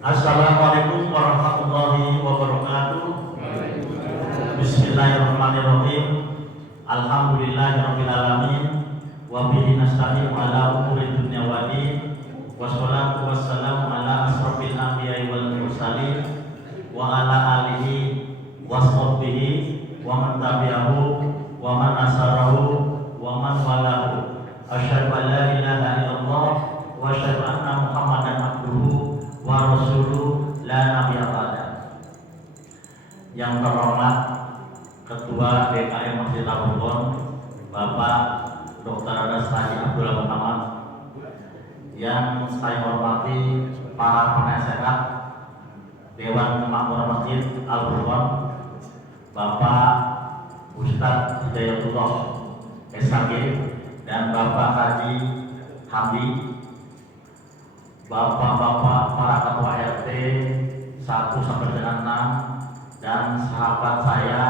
Assalamualaikum warahmatullahi wabarakatuh. Bismillahirrahmanirrahim. Alhamdulillahirabbil alamin. Wa bihi nasta'inu ala umuri dunya waddin. Wassalatu wassalamu ala asrofil anbiya'i wal mursalin wa ala alihi washabbihi wa man tabi'ahu wa man nasarahu wa man walahu. Asyhadu an la ilaha illallah wa asyhadu anna Muhammadan abduhu wa rasuluh la nabiyya ba'da. Yang terhormat Ketua DKM Masjid Al-Quran Bapak Dr. Adas Haji Abdullah Muhammad, yang saya hormati para penasehat Dewan Kemakmuran Masjid Al-Quran Bapak Ustadz Hidayatullah SHG dan Bapak Haji Hamdi, Bapak-bapak para ketua RT 1 sampai dengan 6 dan sahabat saya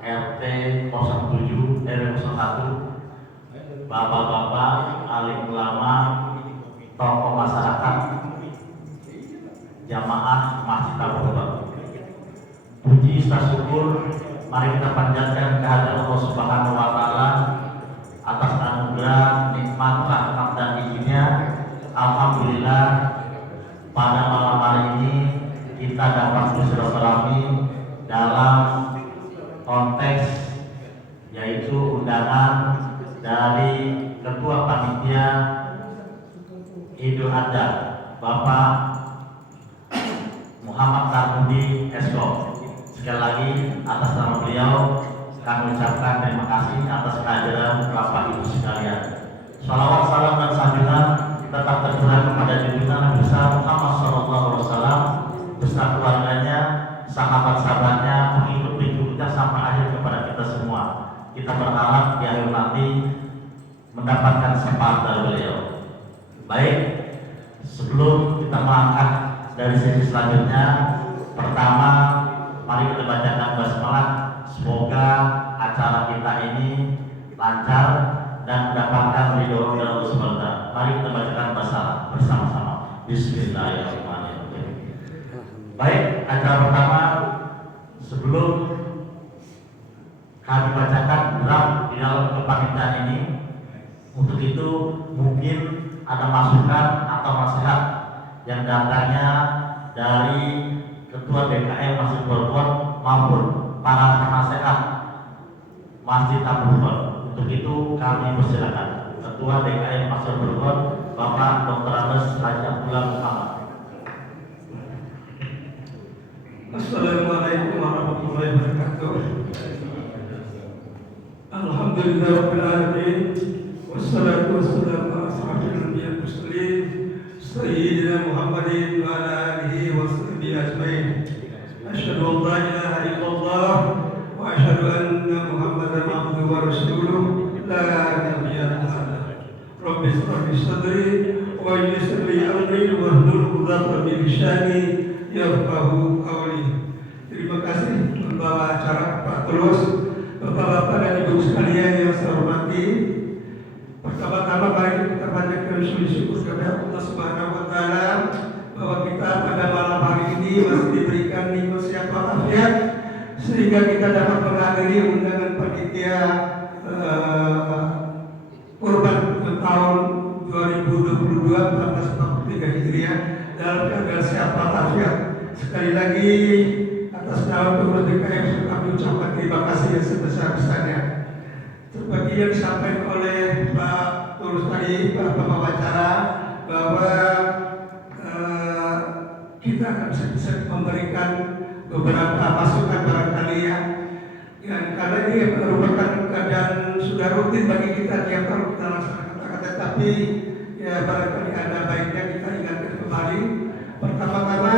RT 07 RW 01, bapak-bapak alim ulama, tokoh masyarakat, jamaah Masjid Al-Quran. Puji serta syukur mari kita panjatkan kehadirat Allah Subhanahu wa taala atas anugerah, nikmat, rahmat dan izinnya. Alhamdulillah pada malam hari ini kita dapat bersilaturahmi dalam konteks yaitu undangan dari Ketua Panitia Idul Adha Bapak Muhammad Tarmudi Esko. Sekali lagi atas nama beliau kami ucapkan terima kasih atas kehadiran Bapak Ibu sekalian. Salawat, salam dan sanjungan tetap tercurah kepada junjungan Nabi besar Muhammad SAW beserta keluarganya, sahabat-sahabatnya, pengikut-pengikutnya sampai akhir kepada kita semua. Kita berharap di akhir nanti mendapatkan syafaat dari beliau. Baik, sebelum kita melangkah dari sesi selanjutnya, pertama mari kita bacakan basmalah. Semoga acara kita ini lancar dan mendapatkan ridho dari Allah Subhanahu wa taala. Mari kita bacakan basmalah bersama-sama. Bismillahirrahmanirrahim. Baik, acara pertama sebelum kami bacakan draft di dalam kepanitiaan ini, untuk itu mungkin ada masukan atau nasihat yang datangnya dari Ketua DKM Masjid Al-Quran maupun para penasehat Masjid Al-Quran. Untuk itu kami persilakan Ketua DKM Masjid Al-Quran Bapak Dr. Adas Haji Abdullah Muhammad. Assalamualaikum warahmatullahi wabarakatuh. Alhamdulillahirabbil alamin. Wassalatu wassalamu ala asyrafil anbiya'i wal mursalin sayyidina Muhammadin wa ala alihi wa sahbihi ajmain. Asyhadu an la ilaha illallah wa asyhadu anna Muhammadan abduhu wa rasuluh la nabiyya ba'dah. Rabbi shrah li sadri wa yassir li amri wahlul 'uqdatam min lisani yafqahu qawli. Terima kasih pembawa acara Pak Tulus, Bapak-bapak dan Ibu sekalian yang saya hormati. Pertama-tama mari kita panjatkan syukur kepada Allah Subhanahu wa taala bahwa kita pada malam hari ini masih diberikan nikmat sehat walafiat sehingga kita dapat menghadiri undangan panitia Kurban tahun 2022 1443 Hijriah dalam keadaan sehat walafiat. Sekali lagi atas nama pengurus DKM kami ucapkan terima kasih yang sebesar-besarnya. Seperti yang disampaikan oleh Pak Tulus tadi, Pak pembawa acara, bahwa kita akan bisa memberikan beberapa masukan barangkali ya. Karena ini merupakan keadaan sudah rutin bagi kita tiap tahun kita laksanakan, tetapi ya barangkali ada baiknya kita ingatkan kembali. Pertama-tama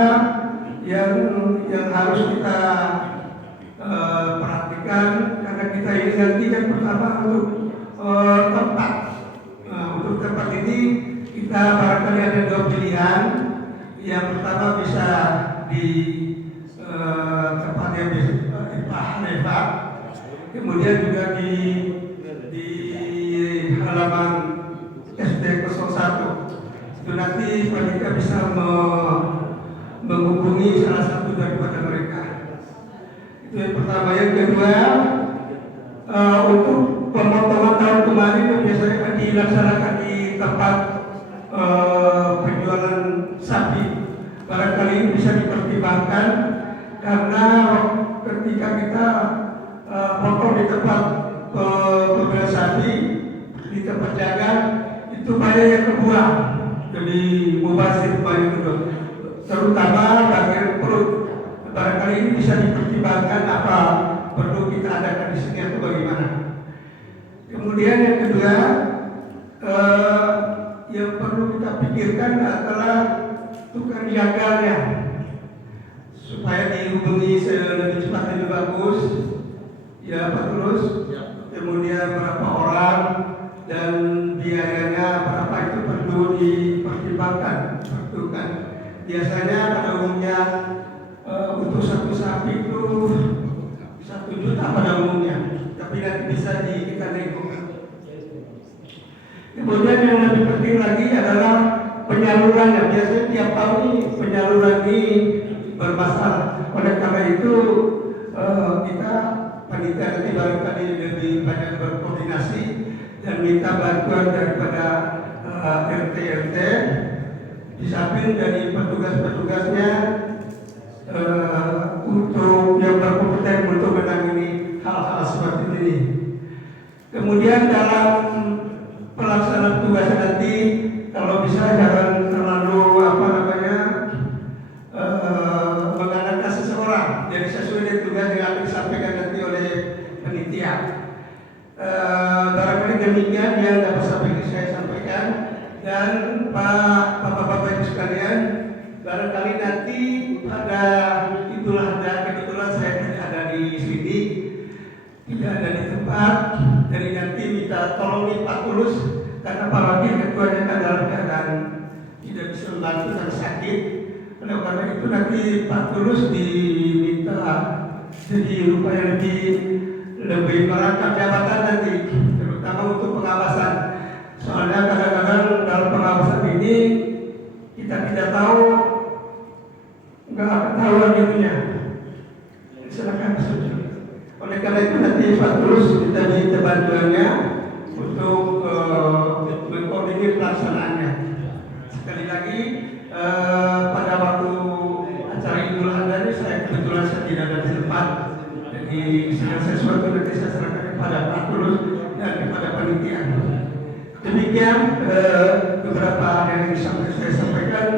yang harus kita perhatikan, karena kita ini nanti yang pertama untuk tempat. Untuk tempat ini kita barangkali ada dua pilihan. Yang pertama bisa di tempat yang bisa Hanifah, kemudian juga di halaman SD 01. Itu nanti panitia bisa menghubungi salah satu daripada mereka. Itu yang pertama. Yang kedua, untuk pemotongan tahun kemarin yang biasanya dilaksanakan di tempat penjualan sapi, barangkali ini bisa dipertimbangkan karena ketika kita potong di tempat pembelian sapi, di tempat jaga, itu banyak yang kebuang, jadi mubazir banyak itu, terutama bagian perut. Barangkali ini bisa dipertimbangkan apa perlu kita adakan di sini atau bagaimana. Kemudian yang kedua, yang perlu kita pikirkan adalah tukang jaganya, supaya dihubungi lebih cepat lebih bagus. Ya Pak Tulus, kemudian berapa orang dan biayanya berapa itu perlu dipertimbangkan. Kan biasanya pada umumnya untuk satu sapi itu 1 juta pada umumnya, tapi nanti bisa kita nego. Kemudian yang lebih penting lagi adalah penyalurannya. Biasanya tiap tahun ini penyaluran ini bermasalah. Oleh karena itu kita panitia nanti barangkali lebih banyak berkoordinasi dan minta bantuan daripada RT-RT, di samping dari petugas-petugasnya untuk yang berkompeten untuk menangani hal-hal seperti ini. Kemudian dalam pelaksanaan tugas nanti, kalau bisa jangan terlalu mengandalkan seseorang, jadi sesuai dengan tugas yang akan disampaikan nanti oleh panitia. Barangkali demikian yang dapat saya sampaikan. Dan Bapak-Bapak Ibu sekalian, barangkali nanti pada Idul Adha, kebetulan saya tidak ada di sini, tidak ada di tempat, jadi nanti minta tolong nih Pak Tulus, karena Pak Wakil Ketuanya kan dalam keadaan tidak bisa membantu dan sakit. Oleh karena itu nanti Pak Tulus diminta jadi upaya lebih merangkap jabatan nanti, terutama untuk pengawasan. Soalnya kadang-kadang dalam pengawasan ini kita tidak tahu, nggak ketahuan dirinya. Silakan setuju. Oleh karena itu nanti Pak Tulus kita minta bantuannya untuk mengkoordinir pelaksanaannya. Sekali lagi pada waktu acara Idul Adha ini kebetulan saya tidak ada di tempat, jadi segala sesuatu nanti saya serahkan kepada Pak Tulus dan kepada panitia. Demikian beberapa yang bisa saya sampaikan.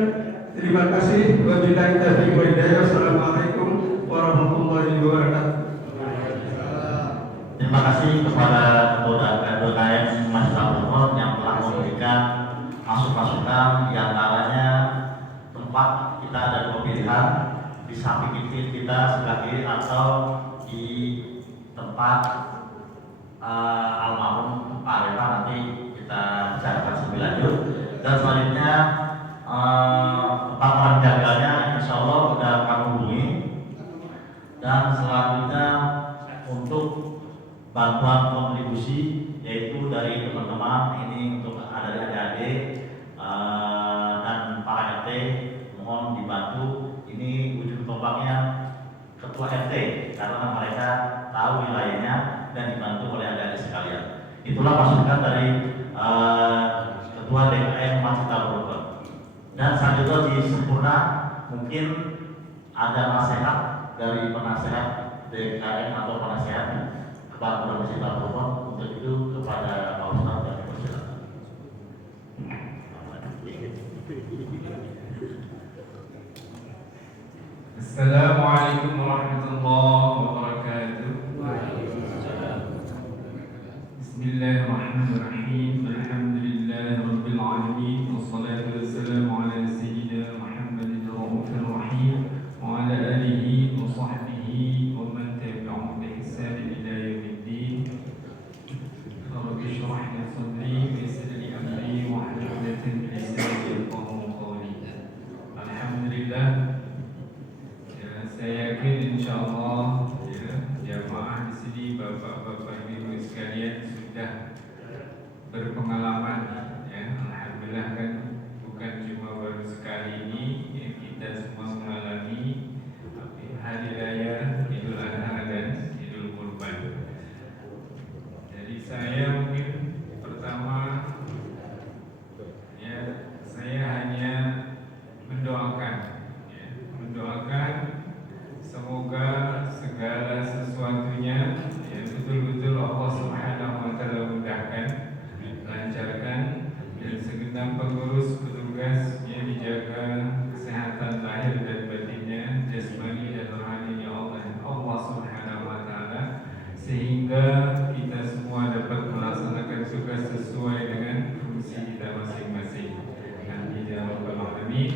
Terima kasih. Wabillahi taufiq wal hidayah. Wassalamualaikum warahmatullahi wabarakatuh. Terima kasih kepada Ketua KM Mas Abdul yang telah memberikan masukan-masukan, diantaranya tempat kita ada 2 pilihan, di samping kita sebelah kiri atau di tempat almarhum Pak Reva. Nanti kita bicarakan lebih lanjut. Dan selanjutnya tempat orang jaganya insya Allah sudah kami hubungi. Dan selanjutnya untuk bantuan kontribusi, yaitu dari teman-teman ini untuk ada adik-adik dan para RT, mohon dibantu. Ini ujung tombaknya Ketua RT karena mereka tahu wilayahnya dan dibantu oleh adik-adik sekalian. Itulah masukan dari Ketua DKM Masjid Al-Qur'an. Dan selanjutnya di Sempurna mungkin ada nasihat dari penasehat DKM atau penasehat kepada Masjid Al-Qur'an. Untuk itu kepada Pak Ustaz dan persilakan. Assalamualaikum warahmatullahi wabarakatuh. Bismillahirrahmanirrahim. Alhamdulillahirabbil alamin. Wassalatu wassalamu ala sayyidina Muhammadin raufir rahim wa ala alihi wa sahbihi wa man tabi'ahum bi ihsan ila yaumiddin. Rabbi shrah li sadri wa yassir li amri wa hlul 'uqdatam min lisani yafqahu qawli. Alhamdulillah, saya yakin insyaallah jamaah di sini, bapak-bapak ibu sekalian sudah berpengalaman, ya. Alhamdulillah pengurus petugas yang dijaga kesehatan lahir dan batinnya, jasmani dan rohani oleh Allah Subhanahu wa Ta'ala, sehingga kita semua dapat melaksanakan tugas sesuai dengan fungsi kita masing-masing. Amin ya rabbal alamin.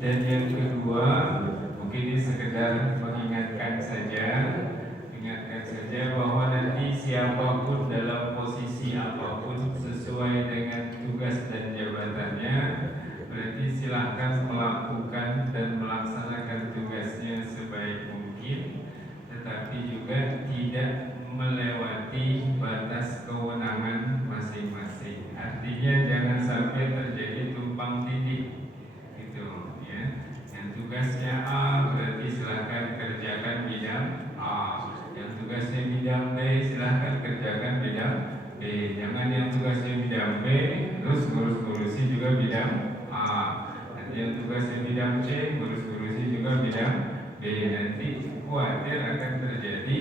Dan yang kedua, mungkin ini sekedar mengingatkan saja bahwa nanti siapapun dalam posisi apapun sesuai dengan tugas dan jabatannya, berarti silahkan melakukan dan melaksanakan tugasnya sebaik mungkin, tetapi juga tidak melewati batas kewenangan masing-masing. Artinya jangan sampai terjadi tumpang tindih, gitu ya. Yang tugasnya A berarti silahkan kerjakan bidang A, yang tugasnya bidang B silahkan kerjakan bidang B. Jangan yang tugasnya bidang B terus ngurus-ngurusi juga bidang A. Nanti yang tugasnya bidang C ngurus-ngurusi juga bidang B. Nanti khawatir akan terjadi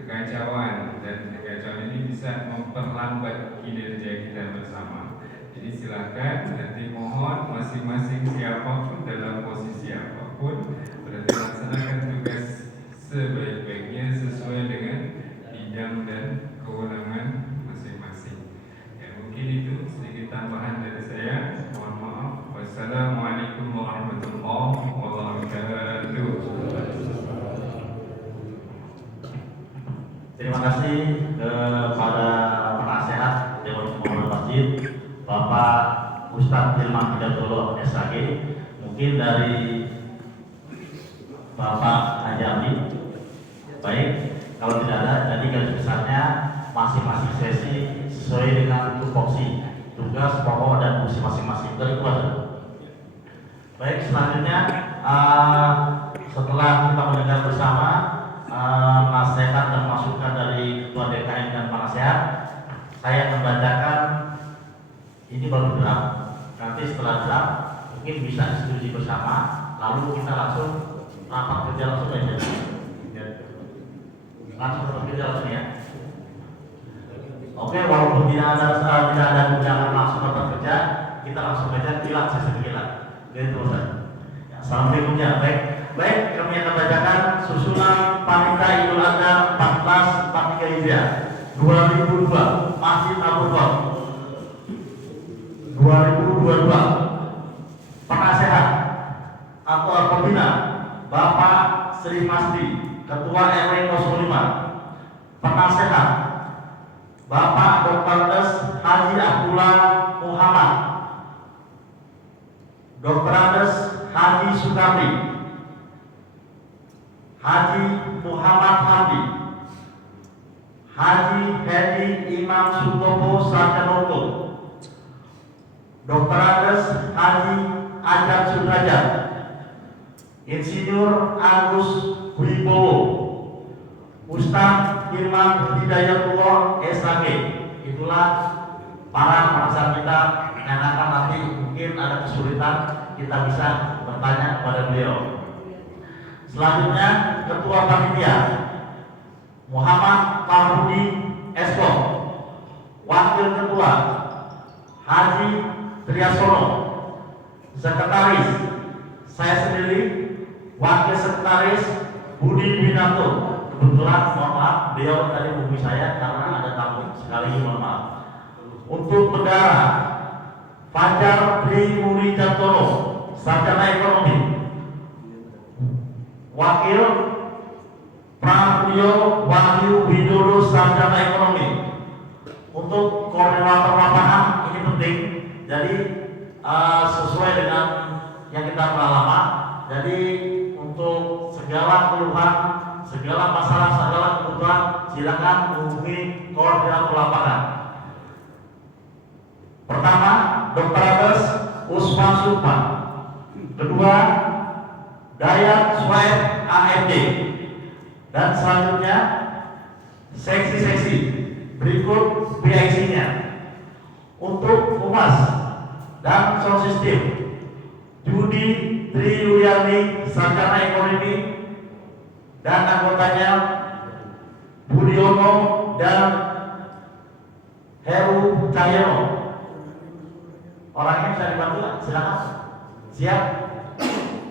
kekacauan, dan kekacauan ini bisa memperlambat kinerja kita bersama. Jadi silakan nanti mohon masing-masing siapapun dalam posisi apapun berarti laksanakan tugas sebaik-baiknya sesuai dengan bidang dan kewenangan masing-masing. Ya, mungkin itu sedikit tambahan dari saya. Mohon maaf. Wassalamualaikum warahmatullahi wabarakatuh. Terima kasih kepada penasehat Dewan Pengurus Masjid Bapak Ustadz Hilman Hidayatullah SAG. Mungkin dari Bapak Haji Amin. Baik, kalau tidak ada, jadi garis besarnya masing-masing sesi sesuai dengan tupoksi, tugas pokok dan fungsi masing-masing dari keluarga. Baik, selanjutnya setelah kita mendengar bersama nasihat dan masukan dari Ketua DKM dan penasehat, saya membacakan ini baru draft. Nanti setelah draft mungkin bisa diskusi bersama, lalu kita langsung rapat kerja langsung aja. Langsung rapat kerja langsung ya. Oke, walaupun tidak ada undangan langsung rapat kerja, kita langsung aja kilat sesi kilat. Gitu Ustaz. Ya, assalamualaikum ya. Baik, kami akan bacakan susunan Panitia Idul Adha 1443 Hijriah 2002 Masjid Abu Bakar 2022. Penasehat atau pembina Bapak Sri Masdi, Ketua RW 05. Penasehat Bapak Dr. S. Haji Abdullah Muhammad, Dr. S. Haji Sukamri, Haji Muhammad Hamdi, Haji Hedi Imam Sutopo Sarjanoto, Dr. Andes Haji Ajat Sudrajat, Insinyur Agus Wibowo, Ustadz Hilman Hidayatullah SAG. Itulah para penasihat kita yang akan nanti mungkin ada kesulitan kita bisa bertanya kepada beliau. Selanjutnya Ketua Panitia Muhammad Farhudi Esko, Wakil Ketua Haji Triasono, Sekretaris saya sendiri, Wakil Sekretaris Budi Winanto. Kebetulan mohon maaf, beliau tadi hubungi saya karena ada tamu, sekali mohon maaf. Untuk bendara Fajar Tri Muri Jantono, Sarjana Ekonomi. Wakil Pramudio Wahyu Widodo, Sarjana Ekonomi. Untuk koordinator lapangan ini penting, jadi sesuai dengan yang kita pengalaman. Jadi untuk segala keluhan, segala masalah, segala kebutuhan, silakan hubungi koordinator lapangan. Pertama, Dr. Agus Usman Supman. Kedua, Dayat Swaib AMD. Dan selanjutnya seksi-seksi berikut PIC-nya. Untuk humas dan sound system Judi Tri Yuliani, Sarjana Ekonomi, dan anggotanya Budiono dan Heru Cahyono. Orangnya bisa dibantu nggak? Silakan. Siap?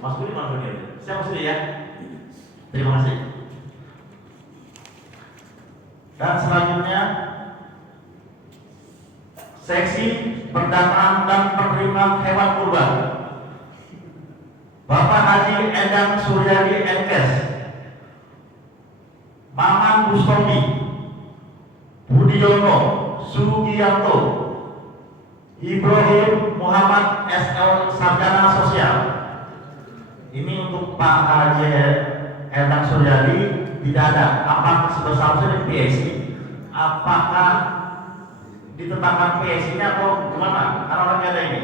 Mas Budi, Mas Budi. Siap Mas Budi ya? Terima kasih. Dan selanjutnya seksi pendataan dan penerimaan hewan kurban. Bapak Haji Endang Suryadi Enkes, Maman Bustomi, Budiono Sugiyanto, Ibrahim Muhammad SL Sarjana Sosial. Ini untuk Pak Haji Endang Suryadi tidak ada. Apakah sudah seharusnya di PSI? Apakah ditetapkan PSI-nya atau gimana? Karena orangnya ada ini.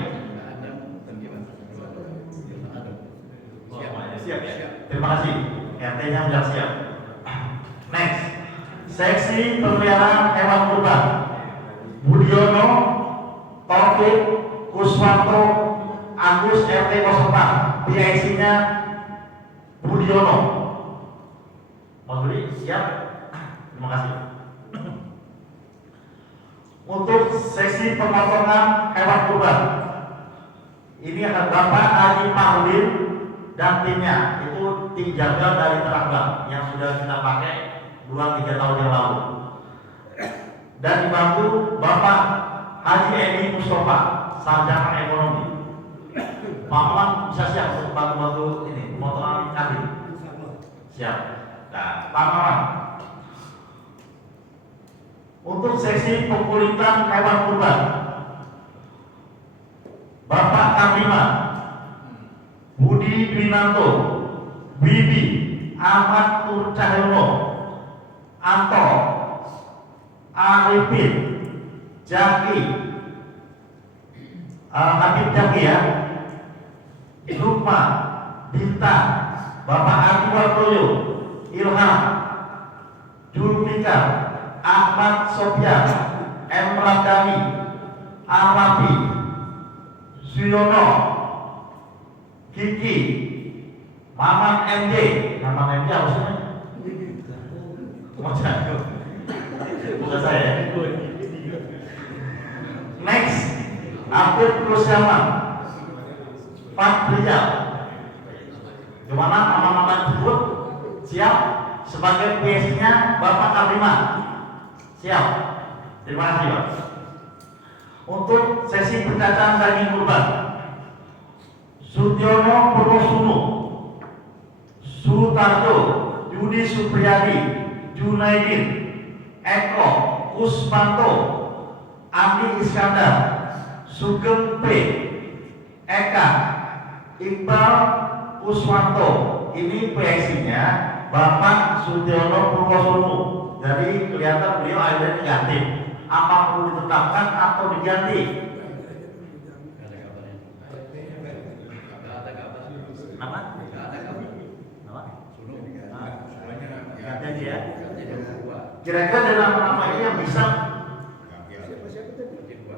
Siap. Terima kasih. RT-nya sudah siap. Next, seksi pemeliharaan hewan kurban. Budiono Taufik Kuswanto Agus RT 04. PIC-nya Budiono. Mas Budi, siap? Terima kasih. Untuk seksi pemotongan hewan kurban, ini akan Bapak Haji Mahdin dan timnya. Itu tim jaga dari Teranggang yang sudah kita pakai 2-3 tahun yang lalu, dan dibantu Bapak Haji Edi Mustafa, Sarjana Ekonomi. Pak Maman bisa siap untuk bantu-bantu ini pemotongan kambing? Siap. Nah, Pak Maman, untuk seksi pengkulitan hewan kurban, Bapak Kamima, Budi Dwinanto, Bibi Ahmad Nur Cahyono, Anto, Arifin, Jaki, Habib Jaki ya, Lukma, Bintang, Bapak Adi Wartoyo, Ilham, Julfikar, Ahmad Sofyan, M. Ramdhani, Arafi, Suyono, Kiki, Maman MJ. Maman MJ apa sih? Bukan saya. Next, Abdul Kusyaman, Fadriyal. Gimana nama-nama tersebut? Siap? Sebagai PSI-nya Bapak Kamima. Siap. Terima kasih Pak. Untuk sesi pencacahan daging kurban, Sudiono Purwosuno, Sutarjo, Yudi Supriyadi, Junaidin, Eko, Kusmanto, Andi Iskandar, Sugeng P, Eka, Iqbal, Kuswanto. Ini PSI-nya Bapak Sudiono Purwosuno. Jadi kelihatan beliau akhirnya negatif. Apa perlu ditetapkan atau diganti? Apa? Ganti aja ya. Kira-kira dari nama-nama ini yang bisa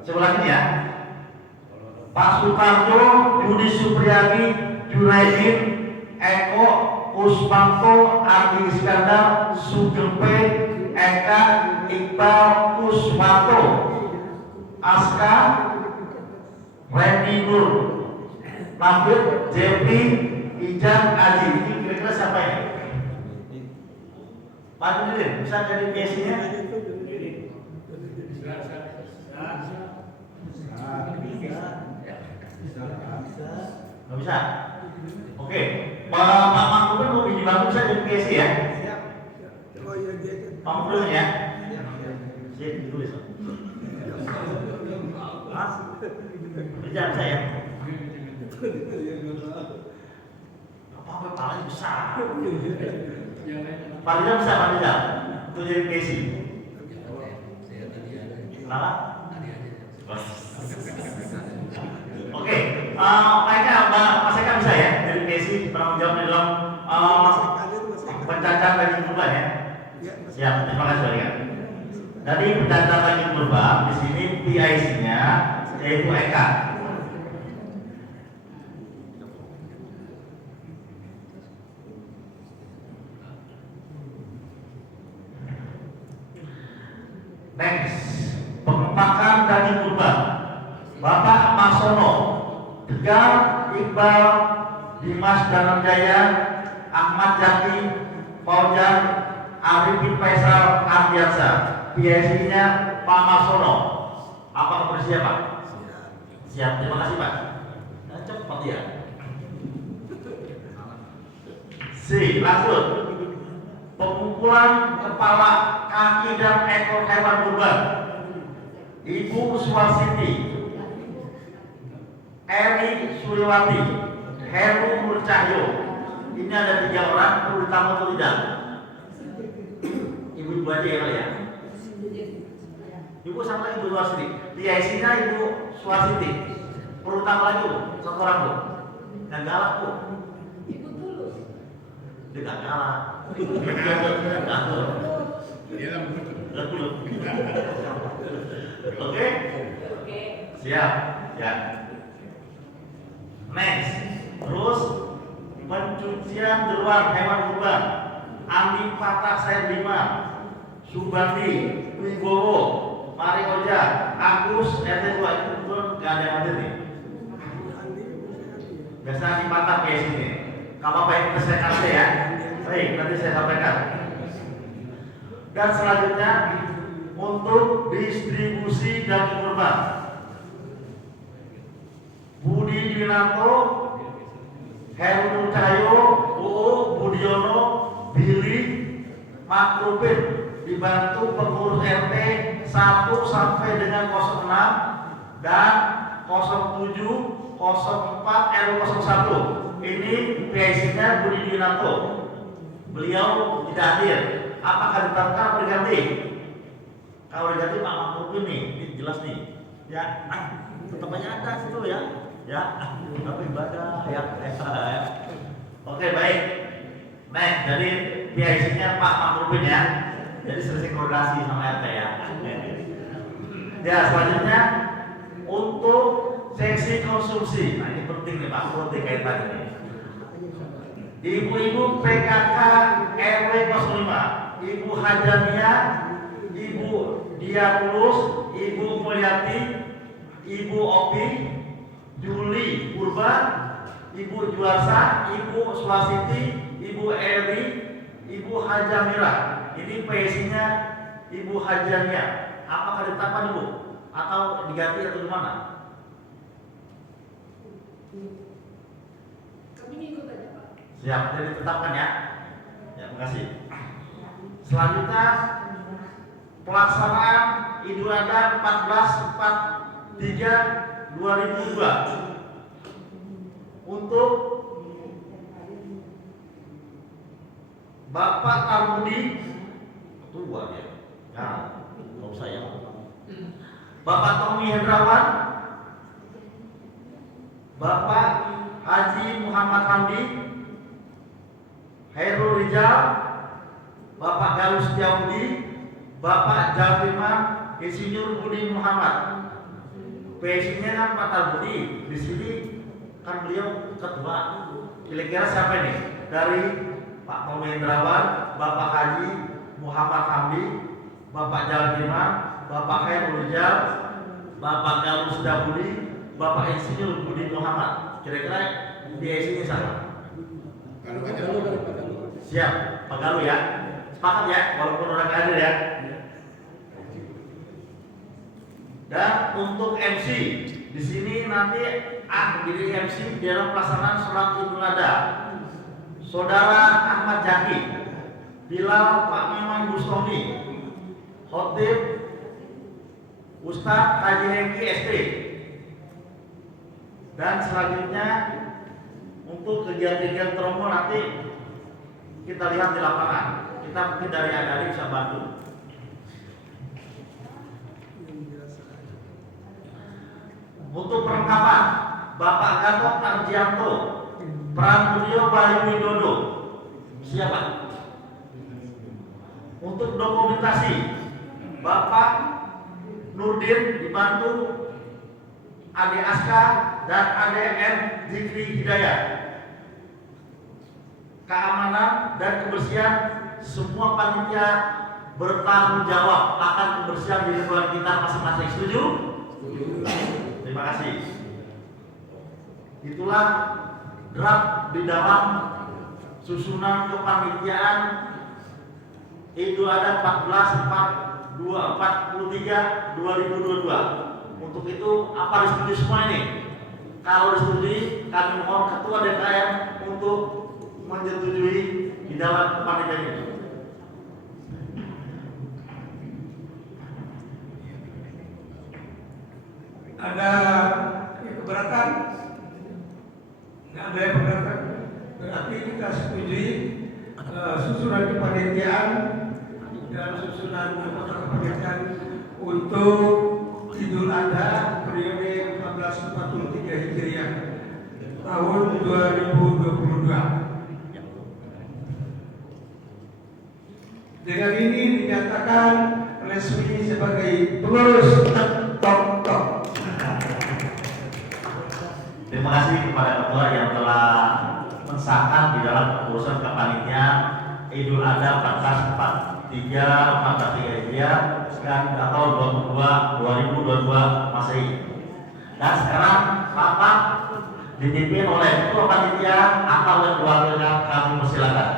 sebelah ini ya. Pak Sutarjo, Yudi Supriyadi, Junaidin, Eko, Kusmanto, Andi Iskandar, Sugeng P, Eka, Iqbal, Kusmanto, Aska, Randy Nur, Nafid, JP, Ijan, Aji. Ini kira-kira siapa ini? Pak Nudin, bisa jadi PSI-nya? Nggak bisa? Oke, Pak Maklum mau dibantu bisa jadi PSI ya? Pak Maklum ya? Siap, ditulis. Kerjaan saya. Apa palanya besar? Palanya bisa, palanya untuk jadi PSI. Kenapa? Oke, mereka Mas Eka bisa ya dari PSI penanggung jawab di dalam pencacahan daging kurban ya. Siap, terima kasih ya. Jadi pencacahan daging kurban di sini PIC-nya yaitu Eka. Next, pengepakan daging kurban Bapak Masono, Tegar, Iqbal, Dimas Dananjaya, Ahmad Jaki, Fauzan, Arifin Faisal Ardiansa. PIC-nya Pak Marsono. Apa bersiap Pak? Siap. Terima kasih Pak. Cepat ya. C. Lanjut. Pemukulan kepala, kaki dan ekor hewan kurban. Ibu Suwarsiti, Eri Suryawati, Heru Nurcahyo. Ini ada 3 orang, perlu ditambah atau tidak? Ibu-ibu aja ya Pak ya. Ibu sama Ibu Suwarsiti. PIC-nya Ibu Suwarsiti. Perlu tambah lagi Bu, 1 orang Bu. Yang galak Bu. Dia gak galak. Oke? Siap. Ya. Next. Terus pencucian jeruan hewan kurban. Andi Patah Sair 5, Subandi, Wibowo, Mari Oja, Agus, RT2. Itu pun gak ada yang hadir nih. Biasa Andi Patah kayak sini. Kalau baik itu saya kasih ya. Baik, nanti saya sampaikan. Dan selanjutnya untuk distribusi daging kurban. Budi Dwinanto, Heru Nurcahyo, UU Budiono, Billy, Makrupin dibantu pengurus RT 1 sampai dengan 06 dan 07, 04, RW 01. Ini PIC-nya Budi Dwinanto. Beliau tidak hadir. Apakah ditangkap atau diganti? Kalau diganti Pak Makrupin nih, ini jelas nih. Ya, tetap aja ada situ ya. Ya, tapi ibadah ya. Oke, baik. Nah, jadi PIC-nya Pak Makrupin ya. Jadi selesai koordinasi sama RT ya. Ya, selanjutnya untuk seksi konsumsi. Nah, ini penting nih Pak, penting kaitan ini. Ibu-ibu PKK RW 05, Ibu Hajania, Ibu Diatulus, Ibu Mulyati, Ibu Opi, Juli Purba, Ibu Juarsa, Ibu Swasiti, Ibu Eri, Ibu Hajamira. Ini PIC-nya Ibu Hajania. Apakah ditetapkan Ibu? Atau diganti atau gimana? Kami ngikut aja Pak. Siap, jadi ditetapkan ya. Ya, terima kasih. Selanjutnya pelaksanaan Idul Adha 1443/2002 untuk Bapak Tarmudi, ketua dia. Ya, nggak usah ya. Bapak Tommy Hendrawan, Bapak Haji Muhammad Hamdi, Hairul Rijal, Bapak Galus Setiabudi, Bapak Jalfirman, Insinyur Budi Muhammad. PIC-nya kan Pak Tarbudi. Di sini kan beliau ketua. Kira-kira siapa ini? Dari Pak Tommy Hendrawan, Bapak Haji Muhammad Hamdi, Bapak Jalfirman, Bapak Hairul Rijal, Bapak Galus Setiabudi, Bapak Insinyur Budi Muhammad. Kira-kira PIC-nya siapa? Siap, Pak Galuh ya. Sepakat ya, walaupun orang nggak hadir ya. Dan untuk MC di sini nanti jadi MC di dalam pelaksanaan sholat Idul Adha. Saudara Ahmad Jaki, Bilal Pak Maman Bustami, Khotib Ustadz Haji Hengki SP. Dan selanjutnya untuk kegiatan-kegiatan promo nanti kita lihat di lapangan. Kita mungkin dari Adali bisa bantu. Untuk perlengkapan Bapak Gatot Arjianto, Pramudio Bayu Widodo. Siapa? Untuk dokumentasi Bapak Nurdin dibantu Ade Aska dan ADM Zikri Hidayat. Keamanan dan kebersihan semua panitia bertanggung jawab akan kebersihan di lingkungan kita masing-masing. Setuju? Terima kasih. Itulah draft di dalam susunan kepanitiaan Idul Adha 14/43/2022. Untuk itu apa disetujui semua ini? Kalau disetujui, kami mohon Ketua DKM untuk menyetujui di dalam kepanitiaan ini. Ada keberatan? Nggak ada yang keberatan. Berarti kita setujui susunan kepanitiaan dan susunan anggota kepanitiaan untuk Idul Adha periode 1443 Hijriah tahun 2022. Dengan ini dinyatakan resmi sebagai pengurus tok. Terima kasih kepada Ketua yang telah mensahkan di dalam keputusan kepanitiaan Idul Adha 1443 Hijriah dan tahun 2022 Masehi. Dan sekarang rapat dipimpin oleh Ketua Panitia atau wakilnya, kami persilakan.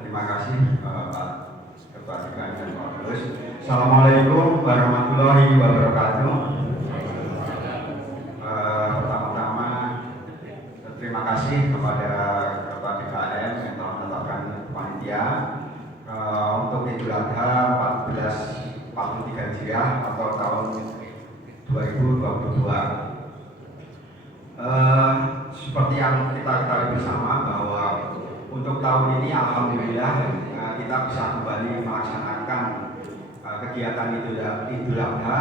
Terima kasih Pak Ketua DKM dan Pak Terus. Assalamualaikum warahmatullahi wabarakatuh. Pertama-tama terima kasih kepada Ketua DKM yang telah menetapkan panitia untuk Idul Adha 1443 Hijriah atau tahun 2022. Seperti yang kita ketahui bersama bahwa untuk tahun ini alhamdulillah kita bisa kembali melaksanakan kegiatan Idul Adha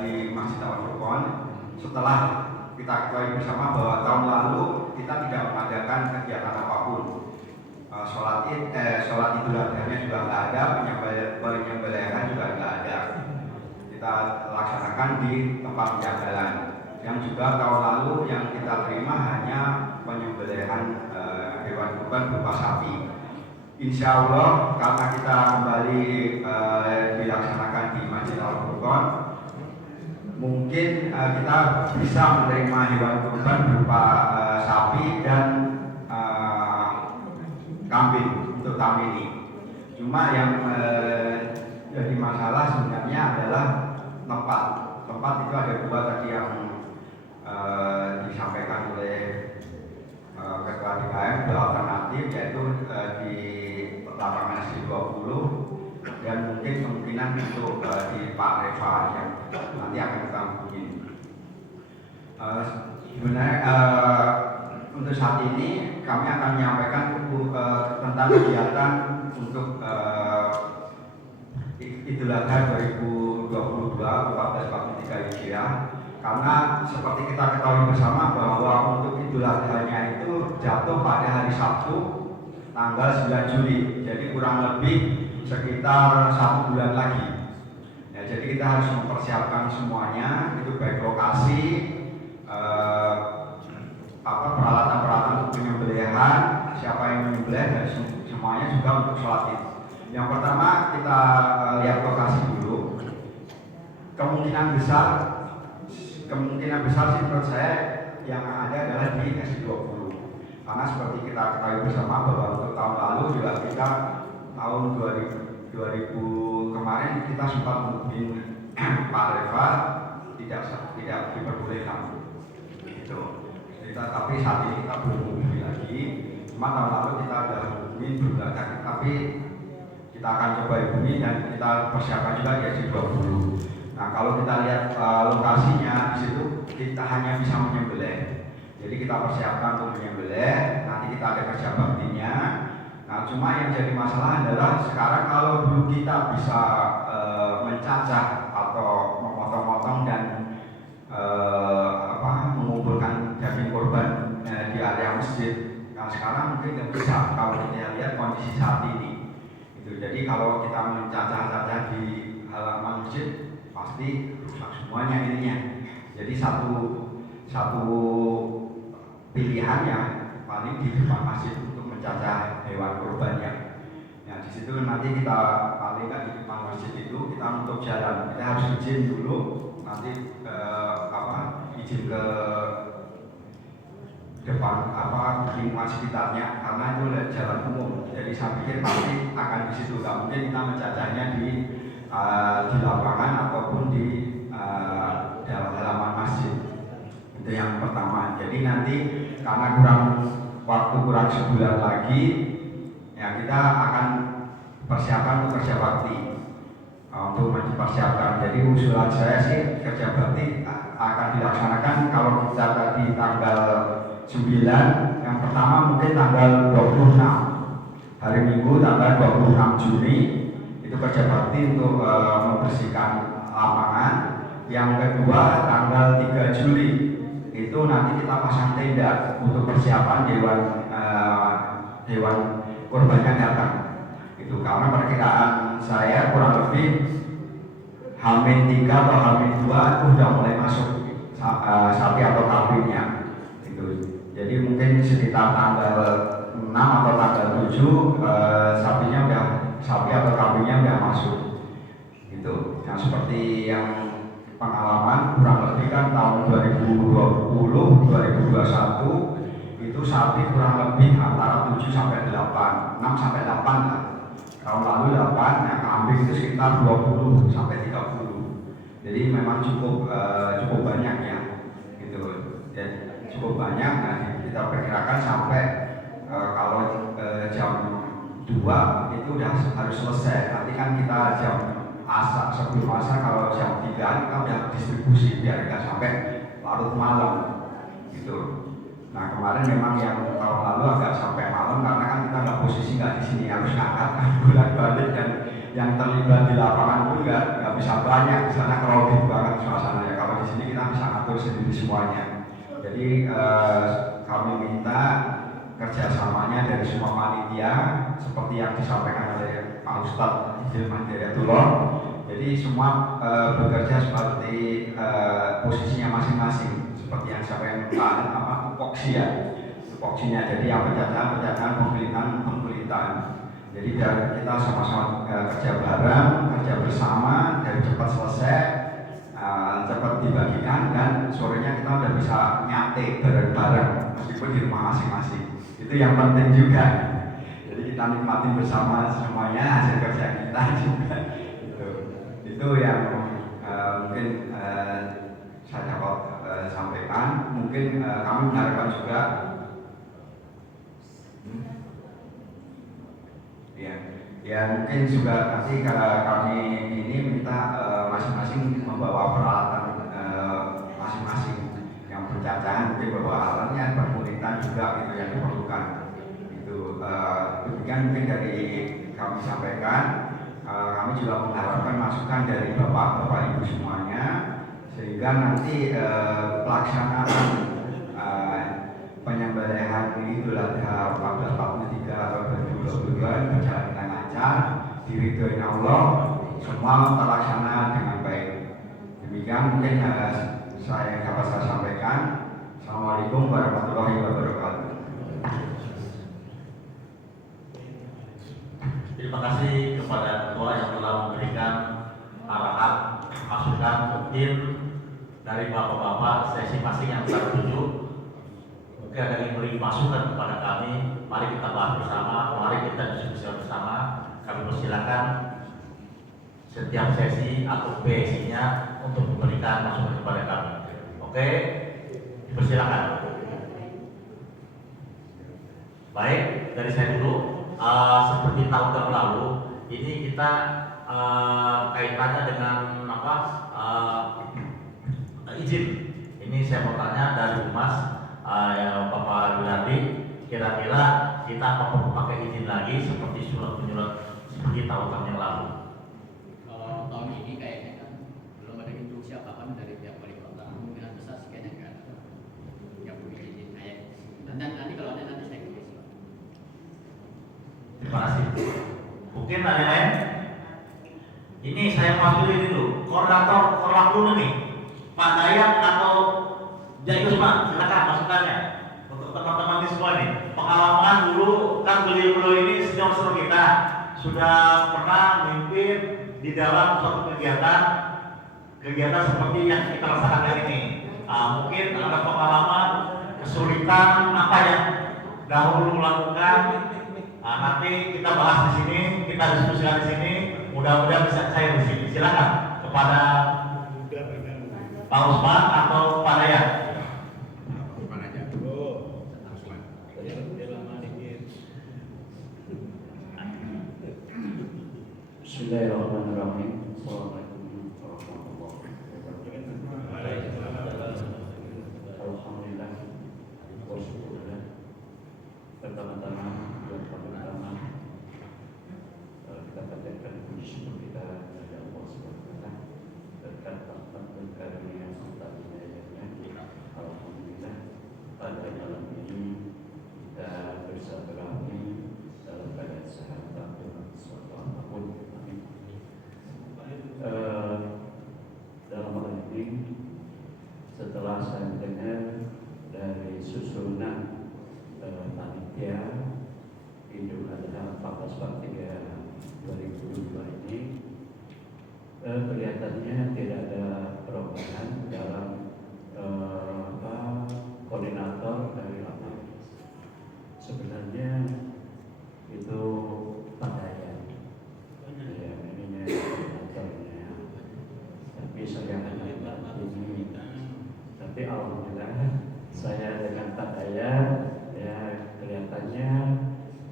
di Masjid Al-Furqon setelah kita ketahui bersama bahwa tahun lalu kita tidak mengadakan kegiatan apapun. Sholat Idul Adha-nya juga nggak ada, penyembelihan juga nggak ada. Kita laksanakan di tempat penjagalan. Yang juga tahun lalu yang kita terima hanya penyembelihan hewan kurban berupa sapi. Insya Allah karena kita kembali dilaksanakan di Masjid Al-Furqon, mungkin kita bisa menerima hewan kurban berupa sapi dan kambing untuk tahun ini. Cuma yang jadi masalah sebenarnya adalah tempat. Tempat itu ada dua tadi yang disampaikan oleh Ketua DKM, dua alternatif, yaitu di lapangan SD20 dan mungkin kemungkinan untuk di Pak Reva yang nanti akan kita hubungi. Sebenarnya untuk saat ini kami akan menyampaikan tentang kegiatan untuk Idul Adha 2022 1443 Hijriah. Karena seperti kita ketahui bersama bahwa untuk Idul Adha-nya itu jatuh pada hari Sabtu tanggal 9 Juli. Jadi kurang lebih sekitar 1 bulan lagi. Ya, jadi kita harus mempersiapkan semuanya, itu baik lokasi, peralatan-peralatan untuk penyembelihan, siapa yang menyembelih, dan semuanya juga untuk sholat Id. Yang pertama kita lihat lokasi dulu. Kemungkinan besar sih menurut saya yang ada adalah di SD20. Karena seperti kita ketahui bersama bahwa untuk tahun lalu juga kita tahun 2000 kemarin kita sempat menghubungi Pak Reva tidak diperbolehkan gitu. Tapi saat ini kita belum menghubungi lagi. Cuma tahun lalu kita sudah menghubungi berbagai, tapi kita akan coba hubungi dan kita persiapkan juga di SD20. Nah, kalau kita lihat lokasinya di situ kita hanya bisa menyembelih. Jadi kita persiapkan untuk menyembelih, nanti kita ada kerja baktinya. Nah, cuma yang jadi masalah adalah sekarang kalau dulu kita bisa mencacah atau memotong-motong dan mengumpulkan daging korban di area masjid. Nah, sekarang mungkin nggak bisa kalau kita lihat kondisi saat ini. Itu. Jadi kalau kita mencacah-cacah di halaman masjid pasti rusak semuanya ininya. Jadi satu pilihannya paling di depan masjid untuk mencacah hewan kurbannya. Nah di situ nanti kita paling kan di depan masjid itu kita untuk jalan, kita harus izin dulu, nanti izin ke depan lingkungan sekitarnya karena itu jalan umum. Jadi saya pikir pasti akan di situ, nggak mungkin kita mencacahnya di lapangan ataupun di dalam halaman masjid. Itu yang pertama. Jadi nanti karena kurang sebulan lagi, ya kita akan persiapan untuk kerja bakti untuk mempersiapkan. Jadi usulan saya sih kerja bakti akan dilaksanakan kalau kita tadi tanggal 9, yang pertama mungkin tanggal 26 hari Minggu tanggal 26 Juni itu kerja bakti untuk membersihkan lapangan. Yang kedua tanggal 3 Juli itu nanti kita pasang tenda untuk persiapan hewan kurbannya datang. Itu karena perkiraan saya kurang lebih H-3 atau H-2 itu sudah mulai masuk sapi atau kambingnya. Itu. Jadi mungkin sekitar tanggal 6 atau tanggal 7 sapi atau kambingnya udah masuk. Itu. Yang seperti yang pengalaman kurang lebih kan tahun 2020 2021 itu sapi kurang lebih antara 7 sampai 8, 6 sampai 8 lah. Tahun lalu 8, yang kambing itu sekitar 20 sampai 30. Jadi memang cukup banyak ya. Gitu. Jadi cukup banyak. Nah, kita perkirakan sampai kalau jam 2 itu udah harus selesai. Nanti kan kita jam sebelum asar, kalau jam 3 kita udah distribusi biar nggak sampai larut malam gitu. Nah kemarin memang yang tahun lalu agak sampai malam karena kan kita nggak posisi nggak di sini, harus ngangkat bolak-balik dan yang terlibat di lapangan pun nggak bisa banyak, di sana crowded banget suasananya. Kalau di sini kita bisa ngatur sendiri semuanya. Jadi kami minta kerjasamanya dari semua panitia seperti yang disampaikan oleh Pak Ustadz Hilman Hidayatullah. Jadi semua bekerja seperti posisinya masing-masing, seperti yang disampaikan tupoksinya. Jadi yang pencacahan, pembelitaan. Jadi kita sama-sama kerja bareng, kerja bersama, dari cepat selesai, cepat dibagikan, dan sorenya kita udah bisa nyate bareng-bareng meskipun di rumah masing-masing. Itu yang penting juga. Jadi kita nikmatin bersama semuanya hasil kerja kita juga. Itu yang mungkin saya dapat sampaikan. Mungkin kami mengharapkan juga ya mungkin juga nanti kami ini minta masing-masing membawa peralatan masing-masing. Yang pencacahan mungkin bawa alatnya, perkulitan juga gitu yang diperlukan. Demikian mungkin dari kami sampaikan. Kami juga mengharapkan masukan dari bapak-bapak ibu semuanya sehingga nanti pelaksanaan penyembelihan Idul Adha 1443 atau 2022 berjalan dengan lancar, diridhoi Allah, semua terlaksana dengan baik. Demikian mungkin saya dapat saya sampaikan. Assalamualaikum warahmatullahi wabarakatuh. Terima kasih kepada ketua yang telah memberikan arahan, masukan, mungkin dari bapak-bapak sesi masing yang telah tunjuk. Mungkin ada yang beri masukan kepada kami. Mari kita bahas bersama, mari kita diskusi bersama. Kami persilakan setiap sesi atau PSI-nya untuk memberikan masukan kepada kami. Oke, dipersilakan. Baik, dari saya dulu. Seperti tahun yang lalu, ini kita kaitannya dengan izin. Ini saya mau tanya dari Humas Bapak Wiladi, kira-kira kita perlu pakai izin lagi seperti surat menyurat seperti tahun yang lalu? Kalau tahun ini kayaknya kan belum ada instruksi apapun dari pihak wali kota, kemungkinan besar sih kayaknya nggak punya izin kayak. Dan nanti kalau ada nanti saya tulis. Terima kasih. Mungkin ada lain? Ini saya masuk dulu. Koordinator Korlap dulu nih. Pak Dayak atau Jai Usman, silakan masukannya untuk untuk teman-teman ini semua nih. Pengalaman dulu kan beliau-beliau ini senior kita sudah pernah memimpin di dalam suatu kegiatan seperti yang kita rasakan ini. Mungkin ada pengalaman kesulitan apa yang dahulu lakukan. Nanti kita bahas di sini, kita diskusikan di sini. Mudah-mudahan bisa cair di sini. Silakan kepada Pak Usman atau Pak Dayat. Bismillahirrahmanirrahim. Assalamualaikum warahmatullahi wabarakatuh. Alhamdulillah, wasyukurillah. Pertama-tama, kita panjatkan puji syukur kita kepada Allah Subhanahu wa Ta'ala berkat rahmat dan karunia serta hidayahnya. Alhamdulillah, pada malam ini kita bersilaturahmi dalam keadaan sehat tanpa suatu apapun. Dalam hal ini, setelah saya mendengar dari susunan panitia Idul Adha 1443 2022 ini, kelihatannya tidak ada perubahan dalam koordinator dari lapangan. Sebenarnya itu Pak Dayat, ya, ini koordinatornya. Tapi saya hanya ini. Tapi alhamdulillah saya dengan Pak Dayat, ya, kelihatannya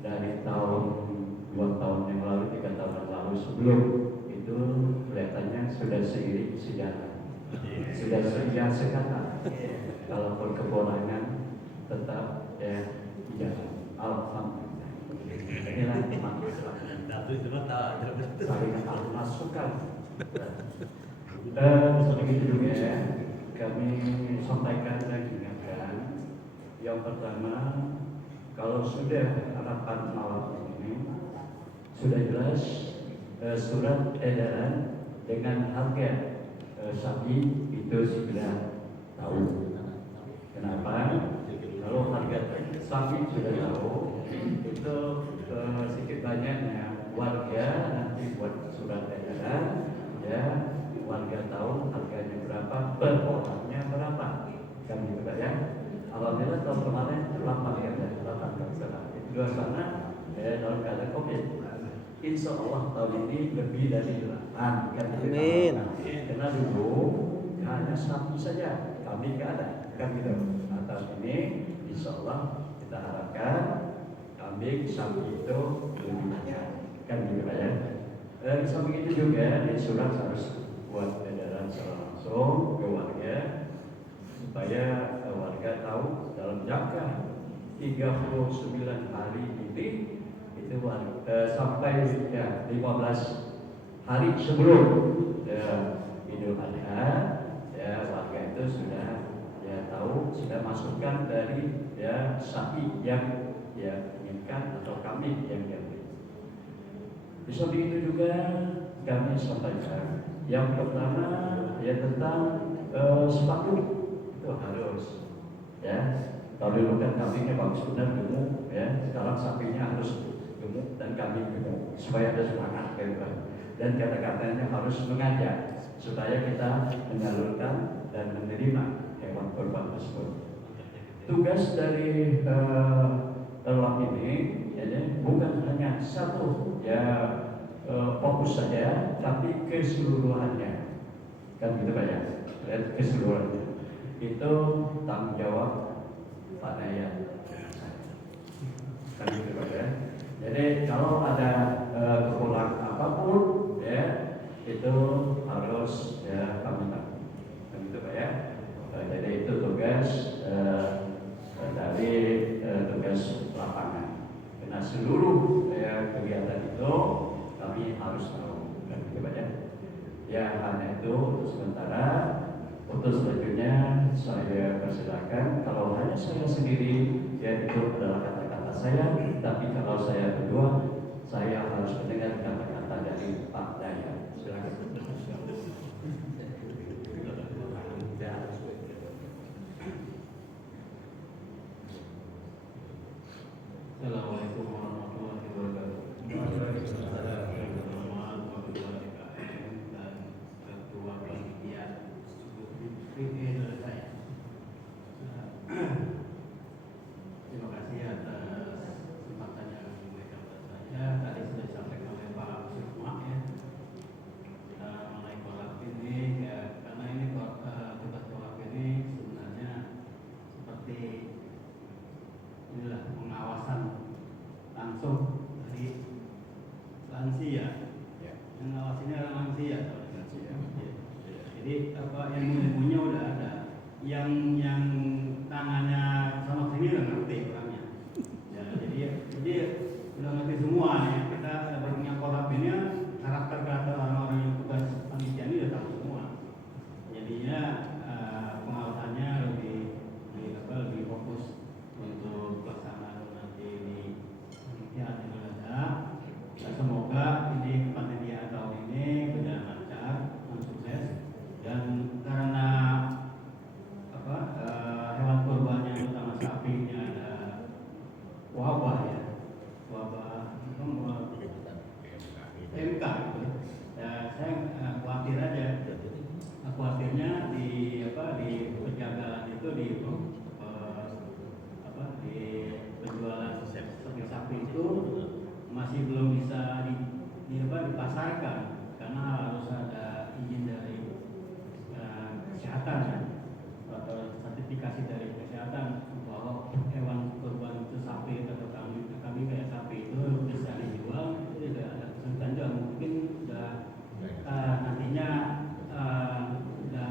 dari tahun 2 tahun yang lalu, 3 tahun yang lalu sebelum itu kelihatannya sudah seiring sejalan, sudah sejalan sekata. Kalau perkebolangan tetap ya jalan. Alhamdulillah. Inilah saling masukan. Sebegitu juga ya, kami sampaikan dan ingatkan. Yang pertama, kalau sudah harapan malam ini sudah jelas surat edaran dengan harga sapi itu sudah tahu. Kenapa? Kalau harga sapi sudah tahu, itu sedikit banyaknya warga nanti buat surat edaran, ya, warga tahu harganya berapa, per orangnya berapa, kan gitu ya. Alhamdulillah tahun kemarin 8 sana, itu 2 sana dalam keadaan COVID. Insya Allah tahun ini lebih dari 8, kan gitu. Amin. Karena dulu hanya sapi saja, kami nggak ada, kan gitu. Nah, tahun ini insya Allah kita harapkan kambing sapi itu lebih banyak, kan gitu ya. Samping itu juga di surat harus buat edaran secara langsung ke warga supaya warga tahu dalam jangka 39 hari ini itu sampai ya 15 hari sebelum Idul Adha, ya, warga itu sudah ya tahu, sudah masukkan dari ya sapi yang ya inginkan atau kambing yang diambil. Di samping itu juga kami sampaikan yang pertama ya tentang sepatu itu harus, ya. Kalau dulu kan kambingnya bagus benar gemuk, ya. Sekarang sapinya harus gemuk dan kambing gemuk supaya ada semangat, kan. Dan kata-katanya harus mengajak supaya kita menyalurkan dan menerima hewan kurban tersebut. Tugas dari terlak ini ya, bukan hanya satu ya fokus saja, tapi keseluruhannya, kan gitu Pak ya, keseluruhannya itu tanggung jawab Pak Dayat, kan gitu Pak ya. Jadi kalau ada kekurangan apapun ya itu harus ya kami tanggung, kan gitu Pak ya. Jadi itu tugas dari tugas lapangan. Karena seluruh kegiatan itu kami harus tahu, kan gitu Pak ya. Ya hanya itu untuk sementara. Untuk selanjutnya saya persilakan. Kalau hanya saya sendiri, ya itu adalah kata-kata saya. Tapi kalau saya berdua, saya harus mendengar kata-kata dari Pak Dayat. Silakan. Assalamualaikum warahmatullahi wabarakatuh. Dan ketua panitia saya. Terima kasih atas kesempatan yang diberikan kepada saya. Tadi sudah disampaikan oleh Pak Sukma ya mengenai kolab ini ya, karena ini tugas kolab ini sebenarnya seperti inilah pengawasan langsung dari lansia. Yang ngawasinya adalah lansia. Jadi apa yang ilmunya udah ada, yang tangannya sama sini udah ngerti orangnya. Ya, jadi udah ngerti semua ya. Kita punya kolab ini karakter orang-orang yang tugas panitia ini udah tahu semua. Jadinya pengawasannya lebih fokus untuk pelaksanaan nanti di panitia dengan ada. Dan semoga ini panitia tahun ini berjalan lancar, sukses. Dan karena hewan kurban yang utama sapi ini ada wabah ya, PMK gitu. Ya, saya khawatir aja. Khawatirnya di penjagalan itu di penjualan sapi itu masih belum bisa dipasarkan karena harus ada izin dari kesehatan ya, atau sertifikasi dari kesehatan bahwa hewan kurban itu sapi atau kambing kayak sapi itu bisa dijual. Itu sudah ada kesulitan juga, mungkin sudah nantinya sudah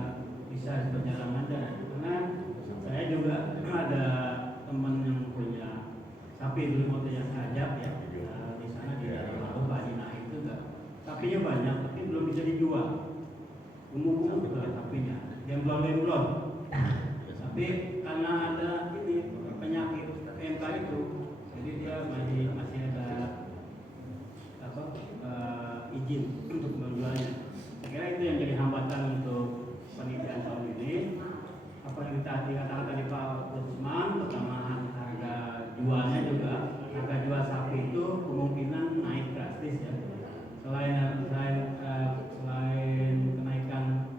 bisa berjalan lancar karena saya juga ada teman yang punya sapi dulu waktu yang ajak ya, di sana di daerah Pak Dina itu sapinya banyak tapi belum bisa dijual, umum sapinya gemblon-gemblon. Tapi karena ada ini penyakit PMK itu, jadi dia masih ada izin untuk menjualnya. Saya kira itu yang jadi hambatan untuk penelitian tahun ini. Apa yang dikatakan tadi Pak Usman, pertama harga jualnya juga, harga jual sapi itu kemungkinan naik drastis ya. Selain kenaikan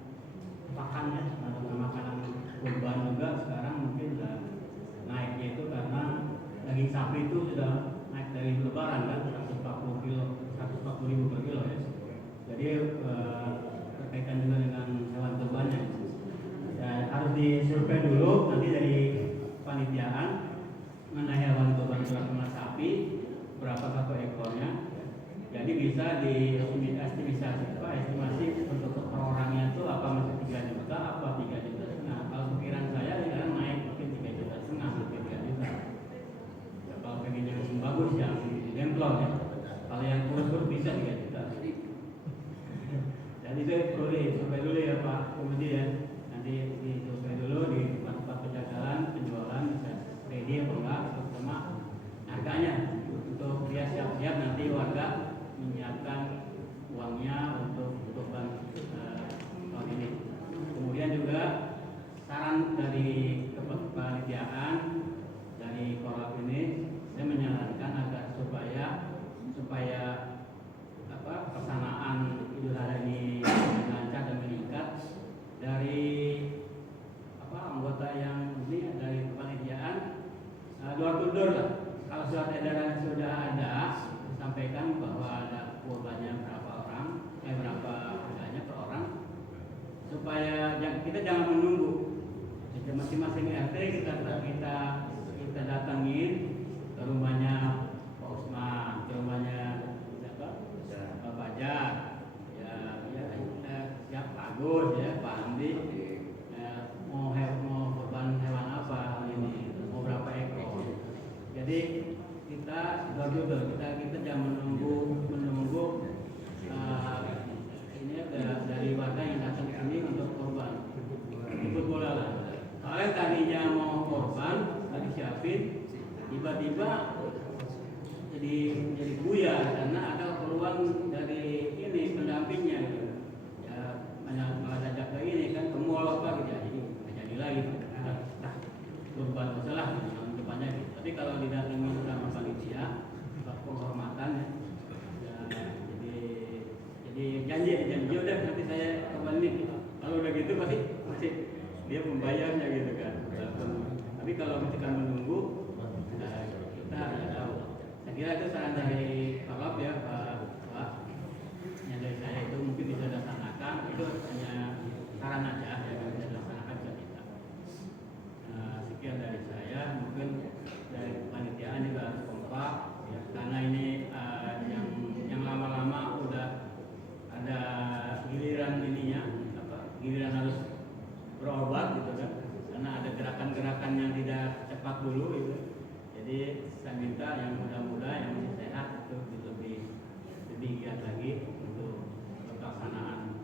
pakannya atau makanan kurban juga sekarang mungkin sudah naiknya itu karena daging sapi itu sudah naik dari lebaran kan 140.000 per kilo ya. Jadi berkaitan juga dengan hewan kurbannya. Ya, harus disurvei dulu nanti dari panitiaan mengenai hewan kurban ternak sapi berapa satu ekornya. Jadi bisa estimasi untuk per orangnya itu apa masih 3 juta apa 3 juta setengah. Kalau pikiran saya sekarang naik mungkin 3 juta setengah sampai 3 juta. Ya, kalau pengen yang bagus yang gemplong ya. Kalau yang kurus bisa 3 juta. Jadi itu perlu disurvei dulu ya Pak Komedi ya. Nanti disurvei dulu di tempat penjagalan penjualan bisa ready apa enggak, terutama harganya untuk dia siap-siap nanti warga menyiapkan uangnya untuk kurban tahun ini. Kemudian juga saran dari kepanitiaan dari korab ini, saya menyarankan agar supaya pelaksanaan Idul Adha ini lancar dan meningkat dari anggota yang ini dari kepanitiaan door to door lah. Kalau surat edaran sudah ada, sampaikan bahwa ada kurbannya berapa orang, berapa harganya per orang, supaya kita jangan menunggu. Jadi masing-masing RT kita datangin ke rumahnya Pak Usman, ke rumahnya Pak Fajar, siap Pak Agus, ya Pak Andi, mau kurban hewan apa ini, mau berapa ekor. Jadi kita jangan menunggu ini dari warga yang datang ke sini untuk kurban. Ikut bola lah. Kalau tadinya mau kurban, tadi siapin, tiba-tiba jadi buyar karena ada keperluan dari ini pendampingnya. Ya malah ajak ke ini kan ke mall apa gitu, jadi lagi. Kurban masalah depannya gitu. Tapi kalau didatengin sama panitia kira itu saran dari Pak ya Pak. Yang dari saya itu mungkin bisa dilaksanakan, itu hanya saran aja ya, kalau bisa dilaksanakan bisa kita. Sekian dari saya, mungkin dari kepanitiaan juga harus kompak ya, karena ini yang lama-lama udah ada giliran ininya, giliran harus berobat gitu kan, karena ada gerakan-gerakan yang tidak cepat dulu gitu. Jadi saya minta yang muda-muda yang masih sehat itu lebih giat lagi untuk pelaksanaan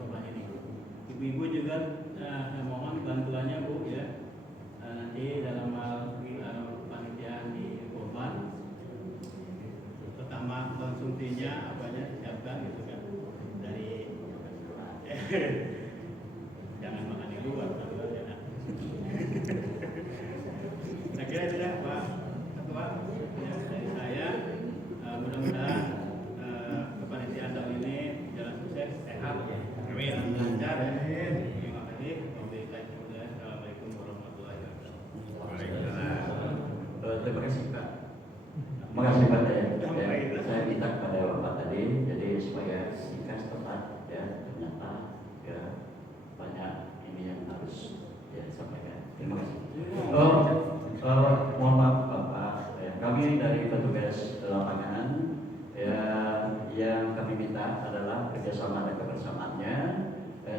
korban ini. Ibu-ibu juga saya mohon bantuannya Bu ya, nanti dalam hal kepanitiaan di korban, pertama konsumsinya apanya disiapkan gitu kan, dari jangan makan di luar ya. Saya kira itu dah Pak Ketua ya, dari saya. Mudah-mudahan kepanitiaan tahun ini jalan sukses, sehat, dan lancar. Terima kasih. Assalamualaikum warahmatullahi wabarakatuh. Terima kasih Pak. Terima kasih Pak ya. Saya minta kepada Bapak tadi, jadi supaya singkat tepat ya, ternyata ya banyak ini yang harus ya disampaikan. Terima kasih. Mohon maaf Bapak, ya, kami dari petugas lapangan ya, yang kami minta adalah kerjasama dan kebersamaannya.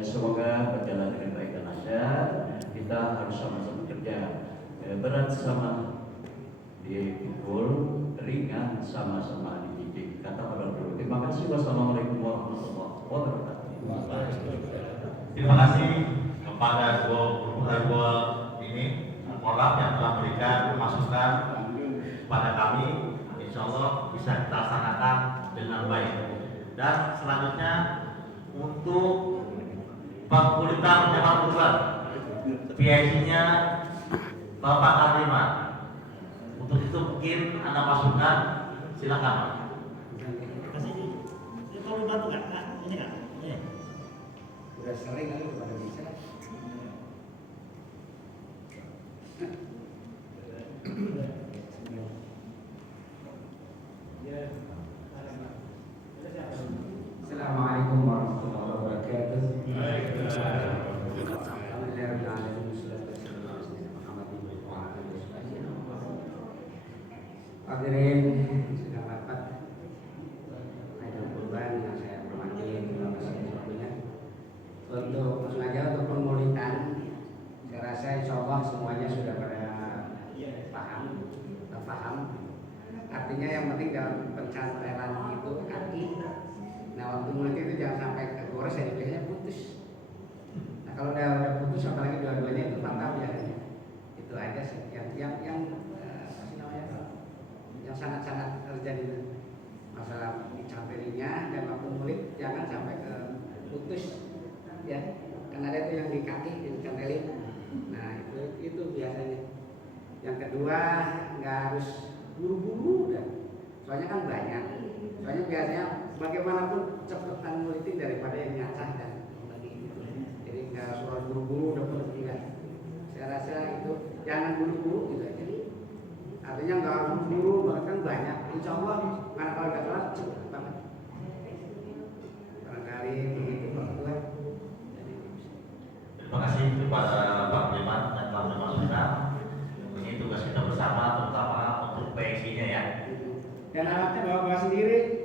Semoga berjalan dengan baik dan lancar. Kita harus sama-sama kerja. Berat sama dipikul, ringan sama-sama dididik. Kata orang dulu. Terima kasih. Wassalamualaikum warahmatullahi wabarakatuh. Terima kasih kepada dua ini kolab yang telah memberikan masukan kepada kami. Insya Allah bisa kita laksanakan dengan baik. Dan selanjutnya untuk pengkulitan Jalan Bulan, PIC-nya Bapak Karliman. Untuk itu mungkin Anda masukkan, silakan. Kalau bantu kan? Ini kan? Ini. Udah sering kali kepada bisa. Assalamualaikum warahmatullahi wabarakatuh. Hadirin sudah rapat, ada korban yang saya hormati, terima kasih sebelumnya. Untuk langsung aja untuk pemulihan, saya rasa insya Allah semuanya sudah pada paham. Artinya yang penting dalam pencantelan itu kaki. Nah waktu mulut itu jangan sampai kegores, ya biasanya putus. Nah kalau udah putus, apalagi dua-duanya itu fatal biasanya. Itu aja sih yang sangat-sangat terjadi masalah dicamperinya, dan waktu mulut jangan sampai ke putus ya, karena ada itu yang di kaki dicantelin. Nah itu biasanya. Yang kedua, nggak harus buru-buru dan soalnya kan banyak. Soalnya biasanya bagaimanapun cepetan mulitin daripada yang nyacah dan lagi. Jadi nggak harus buru-buru udah enggak. Saya rasa itu jangan buru-buru gitu aja. Artinya nggak harus buru, bahkan banyak. Insya Allah mana kalau nggak telat cepet banget. Barangkali begitu Pak Ketua. Terima kasih kepada Pak Liman yang telah memasukkan. Ini tugas kita bersama, terutama untuk PIC-nya ya. Dan alatnya bawa sendiri.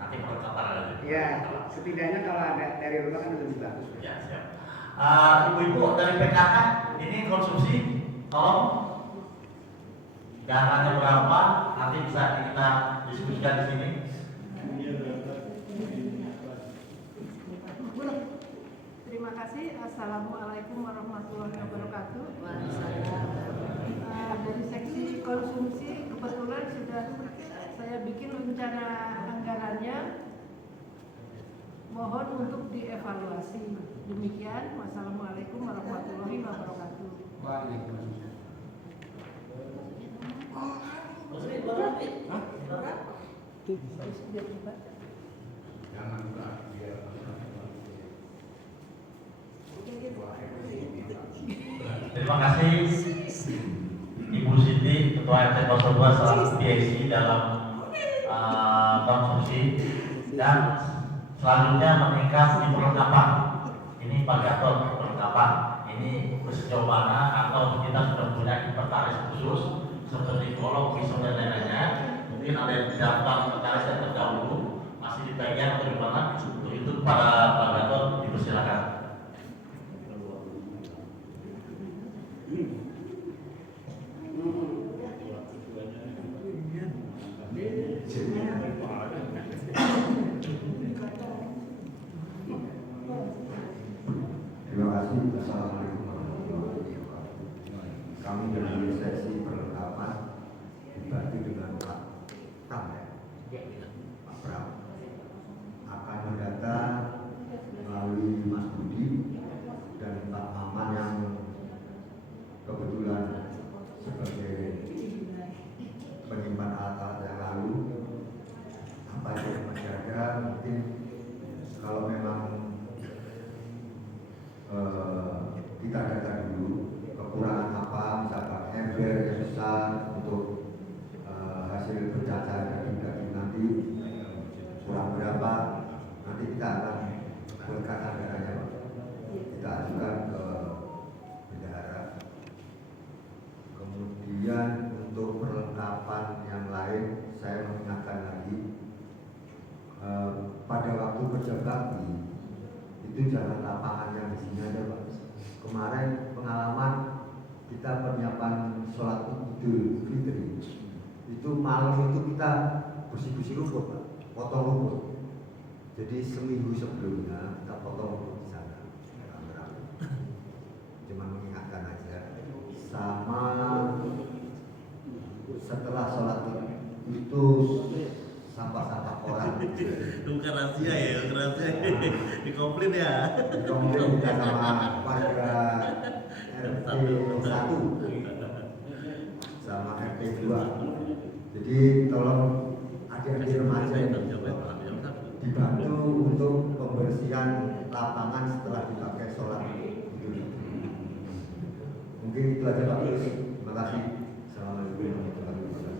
Nanti perlengkapan ada. Ya, setidaknya kalau ada dari rumah kan lebih bagus. Ya, siap. Ibu-ibu dari PKK ini konsumsi, tolong dananya berapa? Nanti bisa kita diskusikan di sini. Terima kasih. Assalamualaikum warahmatullahi wabarakatuh. Dari seksi konsumsi kebetulan sudah saya bikin rencana anggarannya. Mohon untuk dievaluasi. Demikian. Wassalamualaikum warahmatullahi wabarakatuh. Waalaikumsalam. Terima kasih Ibu Siti, Ketua RT 02 selaku PIC dalam konsumsi, dan selanjutnya meningkat di perlengkapan. Ini Pak Gatot perlengkapan. Ini sejauh mana atau kita sudah punya inventaris khusus seperti golok, pisau dan lain-lainnya. Mungkin ada yang daftar inventaris yang terdahulu masih dipegang atau gimana? Untuk itu para Pak Gatot dipersilakan. Terima kasih. Assalamualaikum warahmatullahi wabarakatuh. Kami dari sesi perlengkapan dibagi dengan Pak Pram, Pak Pram akan mendata melalui Mas Budi dan Pak Maman yang kebetulan sebagai penyimpan alat-alat yang lalu apa yang menjaga. Mungkin kalau memang kita data dulu kekurangan apa, misalkan ember yang besar untuk hasil pencacahan daging-daging nanti kurang berapa, nanti kita akan buatkan anggarannya, kita ajukan ke bendahara. Kemudian untuk perlengkapan yang lain saya mengingatkan lagi, pada waktu kerja bakti itu jangan lapangan yang di sini aja Pak. Kemarin pengalaman kita persiapan sholat Idul Fitri itu malam itu kita bersih-bersih rumput Pak, potong rumput. Jadi seminggu sebelumnya kita potong rumput di sana rame-rame. Cuma mengingatkan aja. Sama setelah sholat itu sampah-sampah orang Bukan rahasia ya, dikomplain ya. Dikomplain kita sama warga RT 1 sama RT 2. Jadi tolong adik-adik remaja dibantu untuk pembersihan lapangan setelah dipakai sholat Idul Fitri. Mungkin itu aja Pak. Terima kasih. Assalamualaikum warahmatullahi wabarakatuh.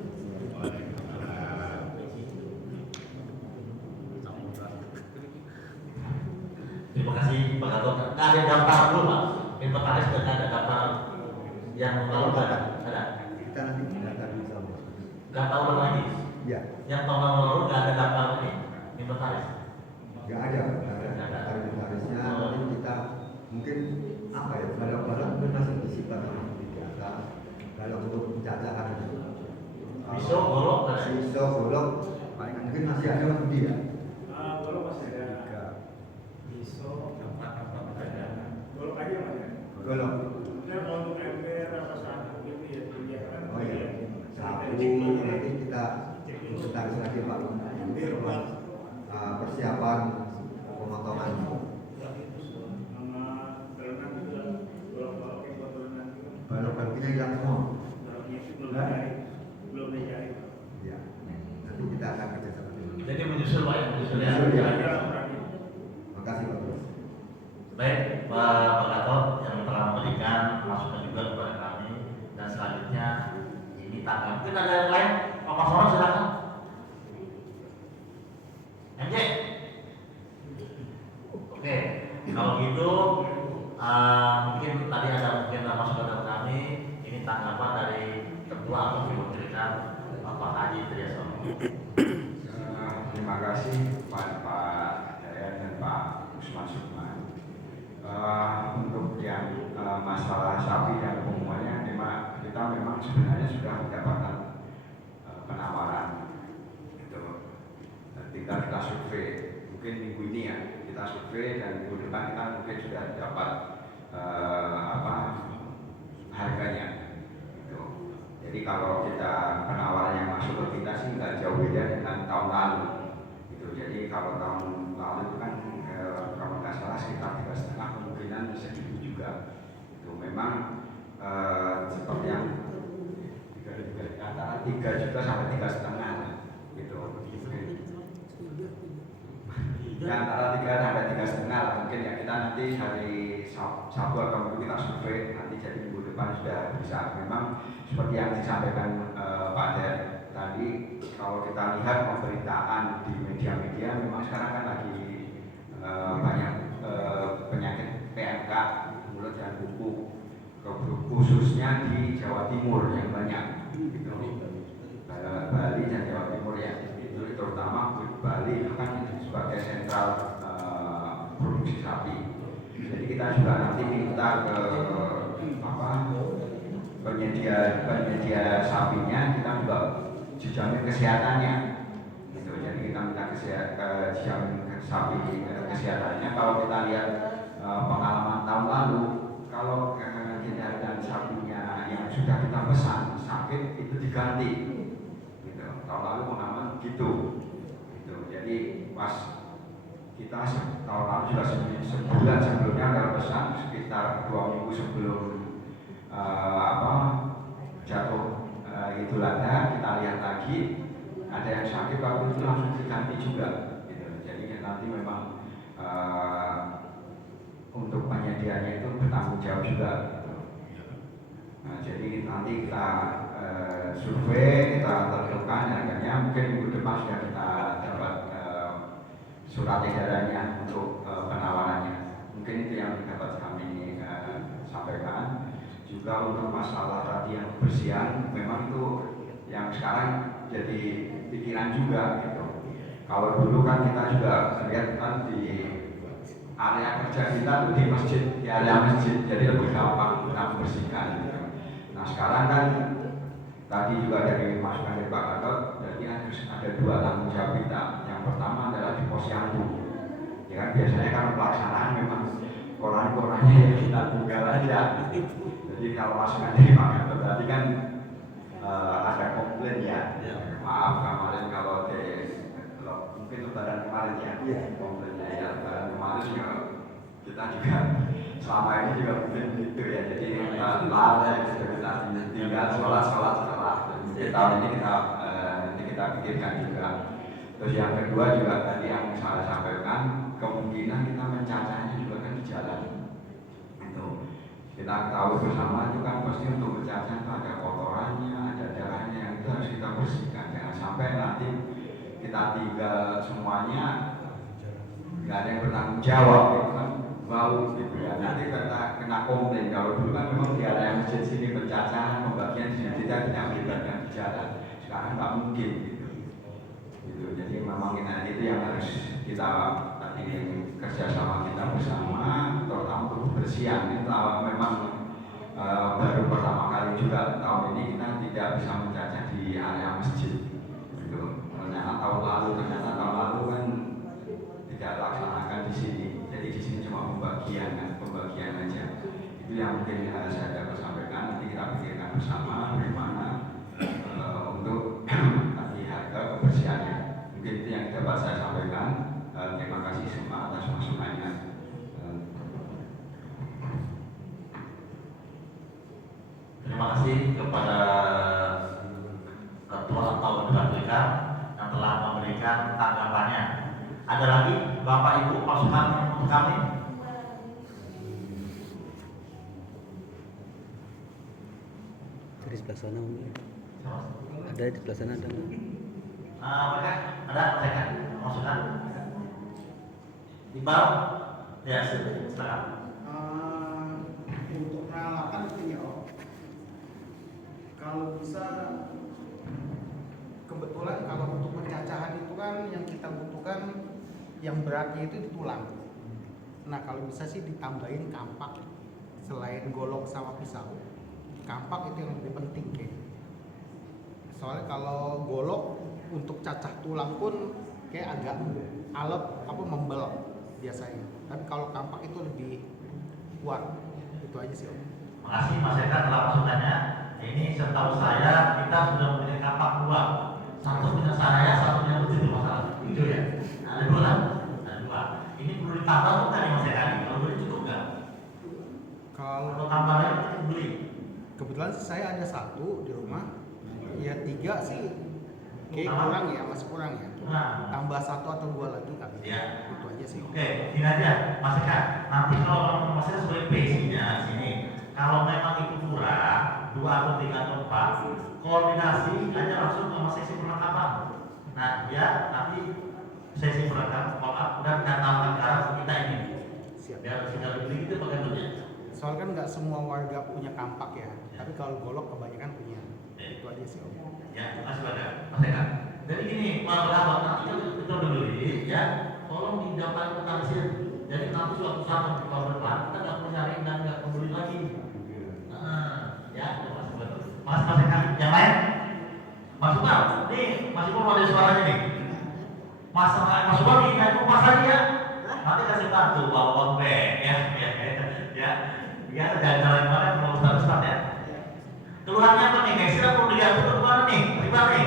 Terima kasih Pak Gatot. Nggak ada daftar dulu Pak. Inventaris dan ada daftar yang lalu ada. Kita nanti data dulu sama. Nggak tahu lagi. Ya, Yang tahun lalu nggak ada daftar ini inventaris. nggak ada inventarisnya. Nanti kita mungkin apa ya, barang-barang mungkin masih disita sama di atas. Kalau untuk pencacahan Pisau, golok, ada. pisau, golok, paling mungkin masih ada Mas Budi ya. Kalau masih ada pisau, golok aja mas ya. Golok. Kemudian kalau untuk ember apa sapu gitu ya, dibiarkan. Oh iya, sapu nanti kita inventaris lagi Pak. Ini persiapan pemotongan. Sama berenang juga, golok-golok yang buat berenang juga. Balok-baloknya hilang semua. Belum dicari. Iya. Nanti kita akan kerja sama dulu. Jadi menyusul Pak ya, menyusul ya. Menyusul, ya. Terima Makasih Pak Bos. Baik Pak Gatot yang telah memberikan masukan juga kepada kami, dan selanjutnya ini tanggal. Mungkin ada yang lain, Pak Masoro silakan. MJ. Oke, kalau gitu mungkin tadi ada masukan dari kami. Ini tanggapan dari ketua atau diwakilkan Bapak Haji Triasono. Terima kasih Pak Dayan dan Pak Usman Sukman. Untuk yang masalah sapi dan pengumumannya, kita memang sebenarnya sudah mendapatkan penawaran gitu. Dan tinggal kita survei, mungkin minggu ini ya kita survei, dan minggu depan kita mungkin sudah dapat harganya gitu. Jadi kalau kita penawaran yang masuk ke kita sih nggak jauh beda dengan tahun lalu gitu. Jadi kalau tahun lalu itu kan kalau nggak salah sekitar 3,5, kemungkinan segitu juga. Itu memang seperti yang antara 3 juta sampai 3,5 gitu. Ya, antara 3 sampai 3,5 mungkin ya. Kita nanti hari Sabtu atau Minggu kita survei, nanti jadi minggu depan depan sudah bisa. Memang seperti yang disampaikan Pak Der tadi, kalau kita lihat pemberitaan di media-media, memang sekarang kan lagi banyak penyakit PMK, mulut dan kuku, khususnya di Jawa Timur yang banyak, gitu. Bali dan Jawa Timur ya, itu terutama Bali kan sebagai sentral produksi sapi. Jadi kita juga nanti minta ke penyedia sapinya, kita juga dijamin kesehatannya. Gitu. Jadi kita minta dijamin sapi kesehatannya. Kalau kita lihat pengalaman tahun lalu, kalau kendaraan sapinya yang sudah kita pesan sakit itu diganti. Gitu. Tahun lalu pengalaman gitu. Jadi pas kita tahun lalu juga sebulan sebelumnya kalau pesan sekitar 2 minggu sebelum jatuh Idul Adha, kita lihat lagi ada yang sakit, waktu itu langsung diganti juga. Gitu. Jadi nanti memang untuk penyediaannya itu bertanggung jawab juga. Gitu. Nah, jadi nanti kita survei, kita tentukan harganya, mungkin minggu depan sudah kita dapat surat edarannya untuk penawarannya. Mungkin itu yang dapat kami sampaikan. Juga untuk masalah tadi yang kebersihan, memang itu yang sekarang jadi pikiran juga gitu. Kalau dulu kan kita juga lihat kan di area kerja kita tuh di masjid, di area masjid, jadi lebih gampang kita membersihkan gitu. Nah sekarang kan tadi juga dari masukan dari Pak Gatot, jadi harus ada 2 tanggung jawab kita. Yang pertama adalah di posyandu. Ya kan biasanya kan pelaksanaan memang koran-korannya ya kita tinggal aja. Jadi kalau masukan dari Pak Gatot tadi kan ada komplain ya. Maaf kemarin kalau mungkin lebaran kemarin ya, komplainnya ya lebaran kemarin juga kita juga selama ini juga mungkin gitu ya. Jadi lalai kita tinggal sholat setelah. Jadi tahun ini kita pikirkan juga. Terus yang kedua juga tadi yang saya sampaikan, kemungkinan kita mencacahnya juga kan di jalan. Kita tahu bersama itu kan pasti untuk mencacah itu ada kotorannya, ada darahnya, yang itu harus kita bersihkan. Jangan sampai nanti kita tinggal semuanya nggak ada yang bertanggung jawab, gitu kan bau gitu ya. Nanti kita kena komplain. Kalau dulu kan memang di area masjid sini pencacahan, pembagian sini tidak melibatkan di jalan. Sekarang nggak mungkin gitu. Jadi memang itu yang harus kita tadi kerjasama kita bersama, terutama untuk kebersihan. Itu memang baru pertama kali juga tahun ini kita tidak bisa mencacah di area masjid. Gitu. Ternyata tahun lalu kan tidak laksanakan di sini. Jadi di sini cuma pembagian aja. Itu yang mungkin saya dapat sampaikan. Nanti kita pikirkan bersama bagaimana untuk tadi harga kebersihannya. Mungkin itu yang dapat saya sampaikan. Terima kasih semua atas masukannya. Terima kasih kepada Ketua atau KPK yang telah memberikan tanggapannya. Ada lagi Bapak Ibu masukan untuk kami? Di sebelah sana ada, di sebelah sana ada. Mereka ada mereka masukan? Iqbal? Ya, silakan. Untuk peralatan itu ya, kalau bisa kebetulan kalau untuk pencacahan itu kan yang kita butuhkan yang beratnya itu di tulang. Nah kalau bisa sih ditambahin kampak selain golok sama pisau. Kampak itu yang lebih penting kayak. Soalnya kalau golok untuk cacah tulang pun kayak agak alot membel biasanya. Tapi kalau kampak itu lebih kuat. Itu aja sih Om. Makasih Mas Eka telah masukannya. Ini setahu saya kita sudah mempunyai kampak 2. Satu punya saya, satu punya Ucu itu masalah. Ucu ya? Ada 2 lah. Ada 2. Ini perlu ditambah bukan nih Mas Eka? Kalau boleh cukup nggak? Kalau tambah lagi kita beli. Kebetulan saya ada 1 di rumah. Ya 3 sih kayak kurang ya, masih kurang ya. Tambah 1 atau 2 lagi kali. Ya. Itu aja sih. Oke, gini aja Mas Eka. Nanti kalau Mas Eka sebagai PC-nya sini, kalau memang itu kurang 2 atau 3 atau 4, koordinasi aja langsung sama sesi perlengkapan. Nah, ya nanti sesi perlengkapan dan katakan ke arah kita ini. Biar sudah beli itu bagaimana? Soal kan nggak semua warga punya kampak ya, tapi kalau golok kebanyakan punya. Itu aja sih Om. Ya, makasih banyak, Mas Eka. Jadi gini, kalau nanti kita udah beli, ya, tolong dijampang ke jadi nanti suatu saat kita berpelan, kita nggak perlu nyari dan nggak perlu beli lagi. Ya, masih betul. Mas Eka, yang lain? Mas Umar, nih, Mas Umar ada suaranya nih. Mas Umar nih, naik rumah saja ya. Nanti kasih bantu bawa bag, ya. Biasa jalan-jalan kemarin sama Ustaz ya. Keluhannya apa nih guys? Kita perlu diatur ke mana nih? Gimana nih?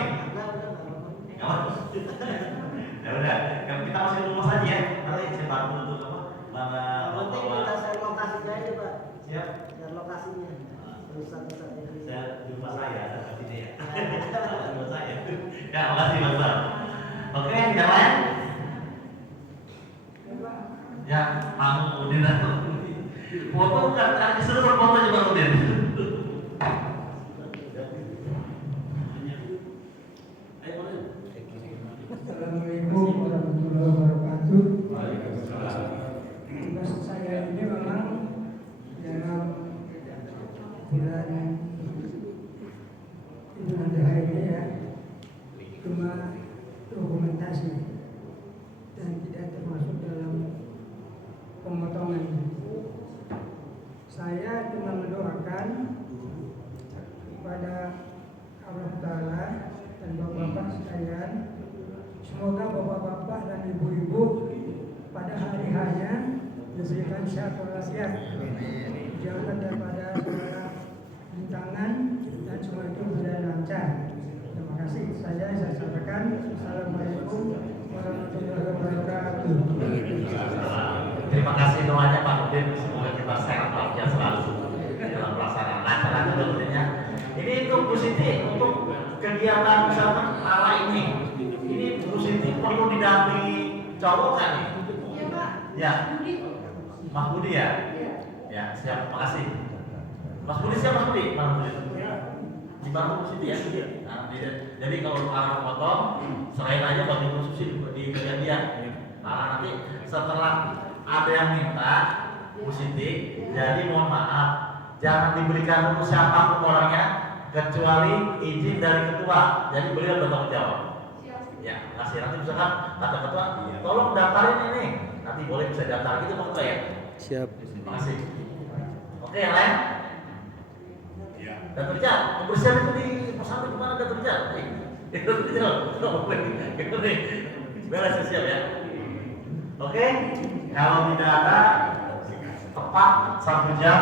Ya udah, kalau kita masih di rumah saja ya. Nanti saya bantu untuk apa? Mana Nanti kita share lokasinya aja Pak. Siap. Share lokasinya. Perusahaan-perusahaan ini. Saya di rumah saya, di sini ya. Di rumah saya. Ya, makasih Mas Bang. Oke, yang lain? Ya, mau Udin atau foto kan disuruh berfoto juga Udin. Assalamualaikum warahmatullahi wabarakatuh. Tugas saya ini memang dalam bulan Idul Adha ini ya, cuma dokumentasi dan tidak termasuk dalam pemotongan. Saya cuma mendoakan kepada Allah Ta'ala dan bapak-bapak sekalian, semoga bapak-bapak dan ibu-ibu pada hari hanya diberikan sehat walafiat, dijauhkan daripada segala rintangan dan semua itu berjalan lancar. Terima kasih. Saya sampaikan. Assalamualaikum warahmatullahi wabarakatuh. Terima kasih doanya Pak Udin, semoga kita sehat walafiat selalu dalam pelaksanaan acara tentunya. Ini untuk Bu Siti, untuk kegiatan misalkan ala ini Bu Siti perlu didampingi cowok kan nih? Iya Pak. Ya. Mas Budi ya? Ya, siap, makasih. Mas Budi siap Mas Budi? Mas Budi. Di baru Bu Siti ya? Nah, jadi kalau arah potong, selain aja bagi Bu Siti di bagian dia. Nah, nanti setelah ada yang minta Bu Siti, jadi mohon maaf, jangan diberikan dulu siapapun orangnya kecuali izin dari ketua. Jadi beliau bertanggung jawab. Ya, kasih nanti misalkan kata ketua, tolong daftarin ini. Nanti boleh bisa daftar gitu Pak Ketua ya. Siap. Terima kasih. Oke, yang lain? Iya. Daftar kerja, kebersihan itu di pesantren gimana daftar kerja? Itu boleh. Beres siap ya. Oke, kalau tidak ada tepat 1 jam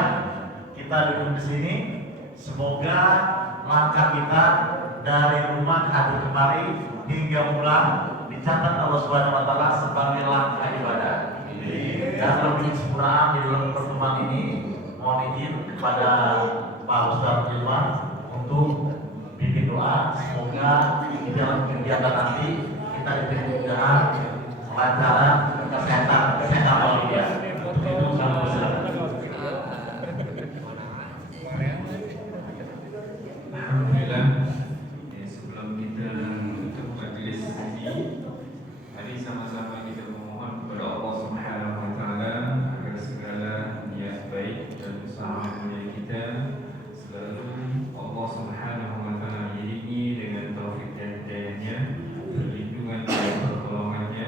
kita duduk di sini. Semoga langkah kita dari rumah hadir kemari hingga pulang dicatat Allah Subhanahu wa taala sebagai langkah ibadah. Dan lebih kesempurnaan di dalam pertemuan ini, mohon izin kepada Pak Ustadz Ridwan untuk bikin doa. Semoga di dalam kegiatan nanti kita diberi kemudahan, kelancaran, kesehatan walafiat. Itu kami persilakan. Alhamdulillah. Sebelum kita tutup majelis ini, mari sama-sama kita memohon kepada Allah Subhanahu wa taala agar segala niat baik dan usaha mulia kita selalu Allah Subhanahu wa taala iringi dengan taufik dan hidayahnya, perlindungan dan pertolongannya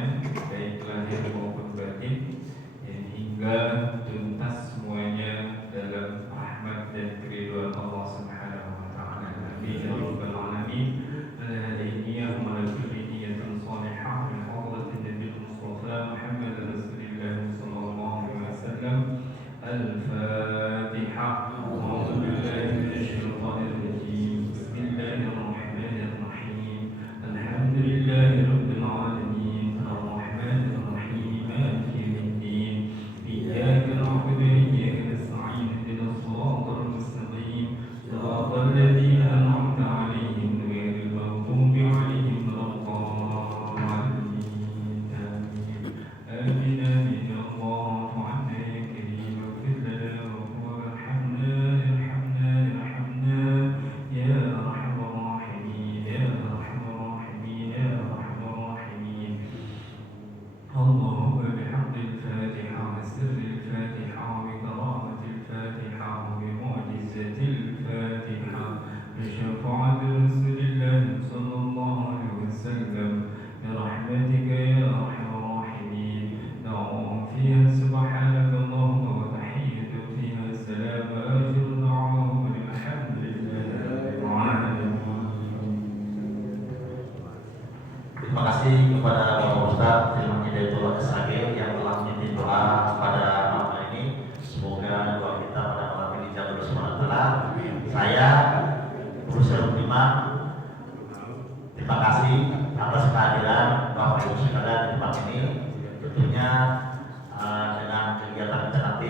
baik lahir maupun batin, hingga tuntas Sage yang telah menitip doa pada malam ini. Semoga doa kita pada malam ini dijabah oleh Subhanahu wa Ta'ala. Saya berusaha optimal. Terima kasih atas kehadiran Bapak Ibu sekalian di tempat ini. Tentunya dengan kegiatan kita nanti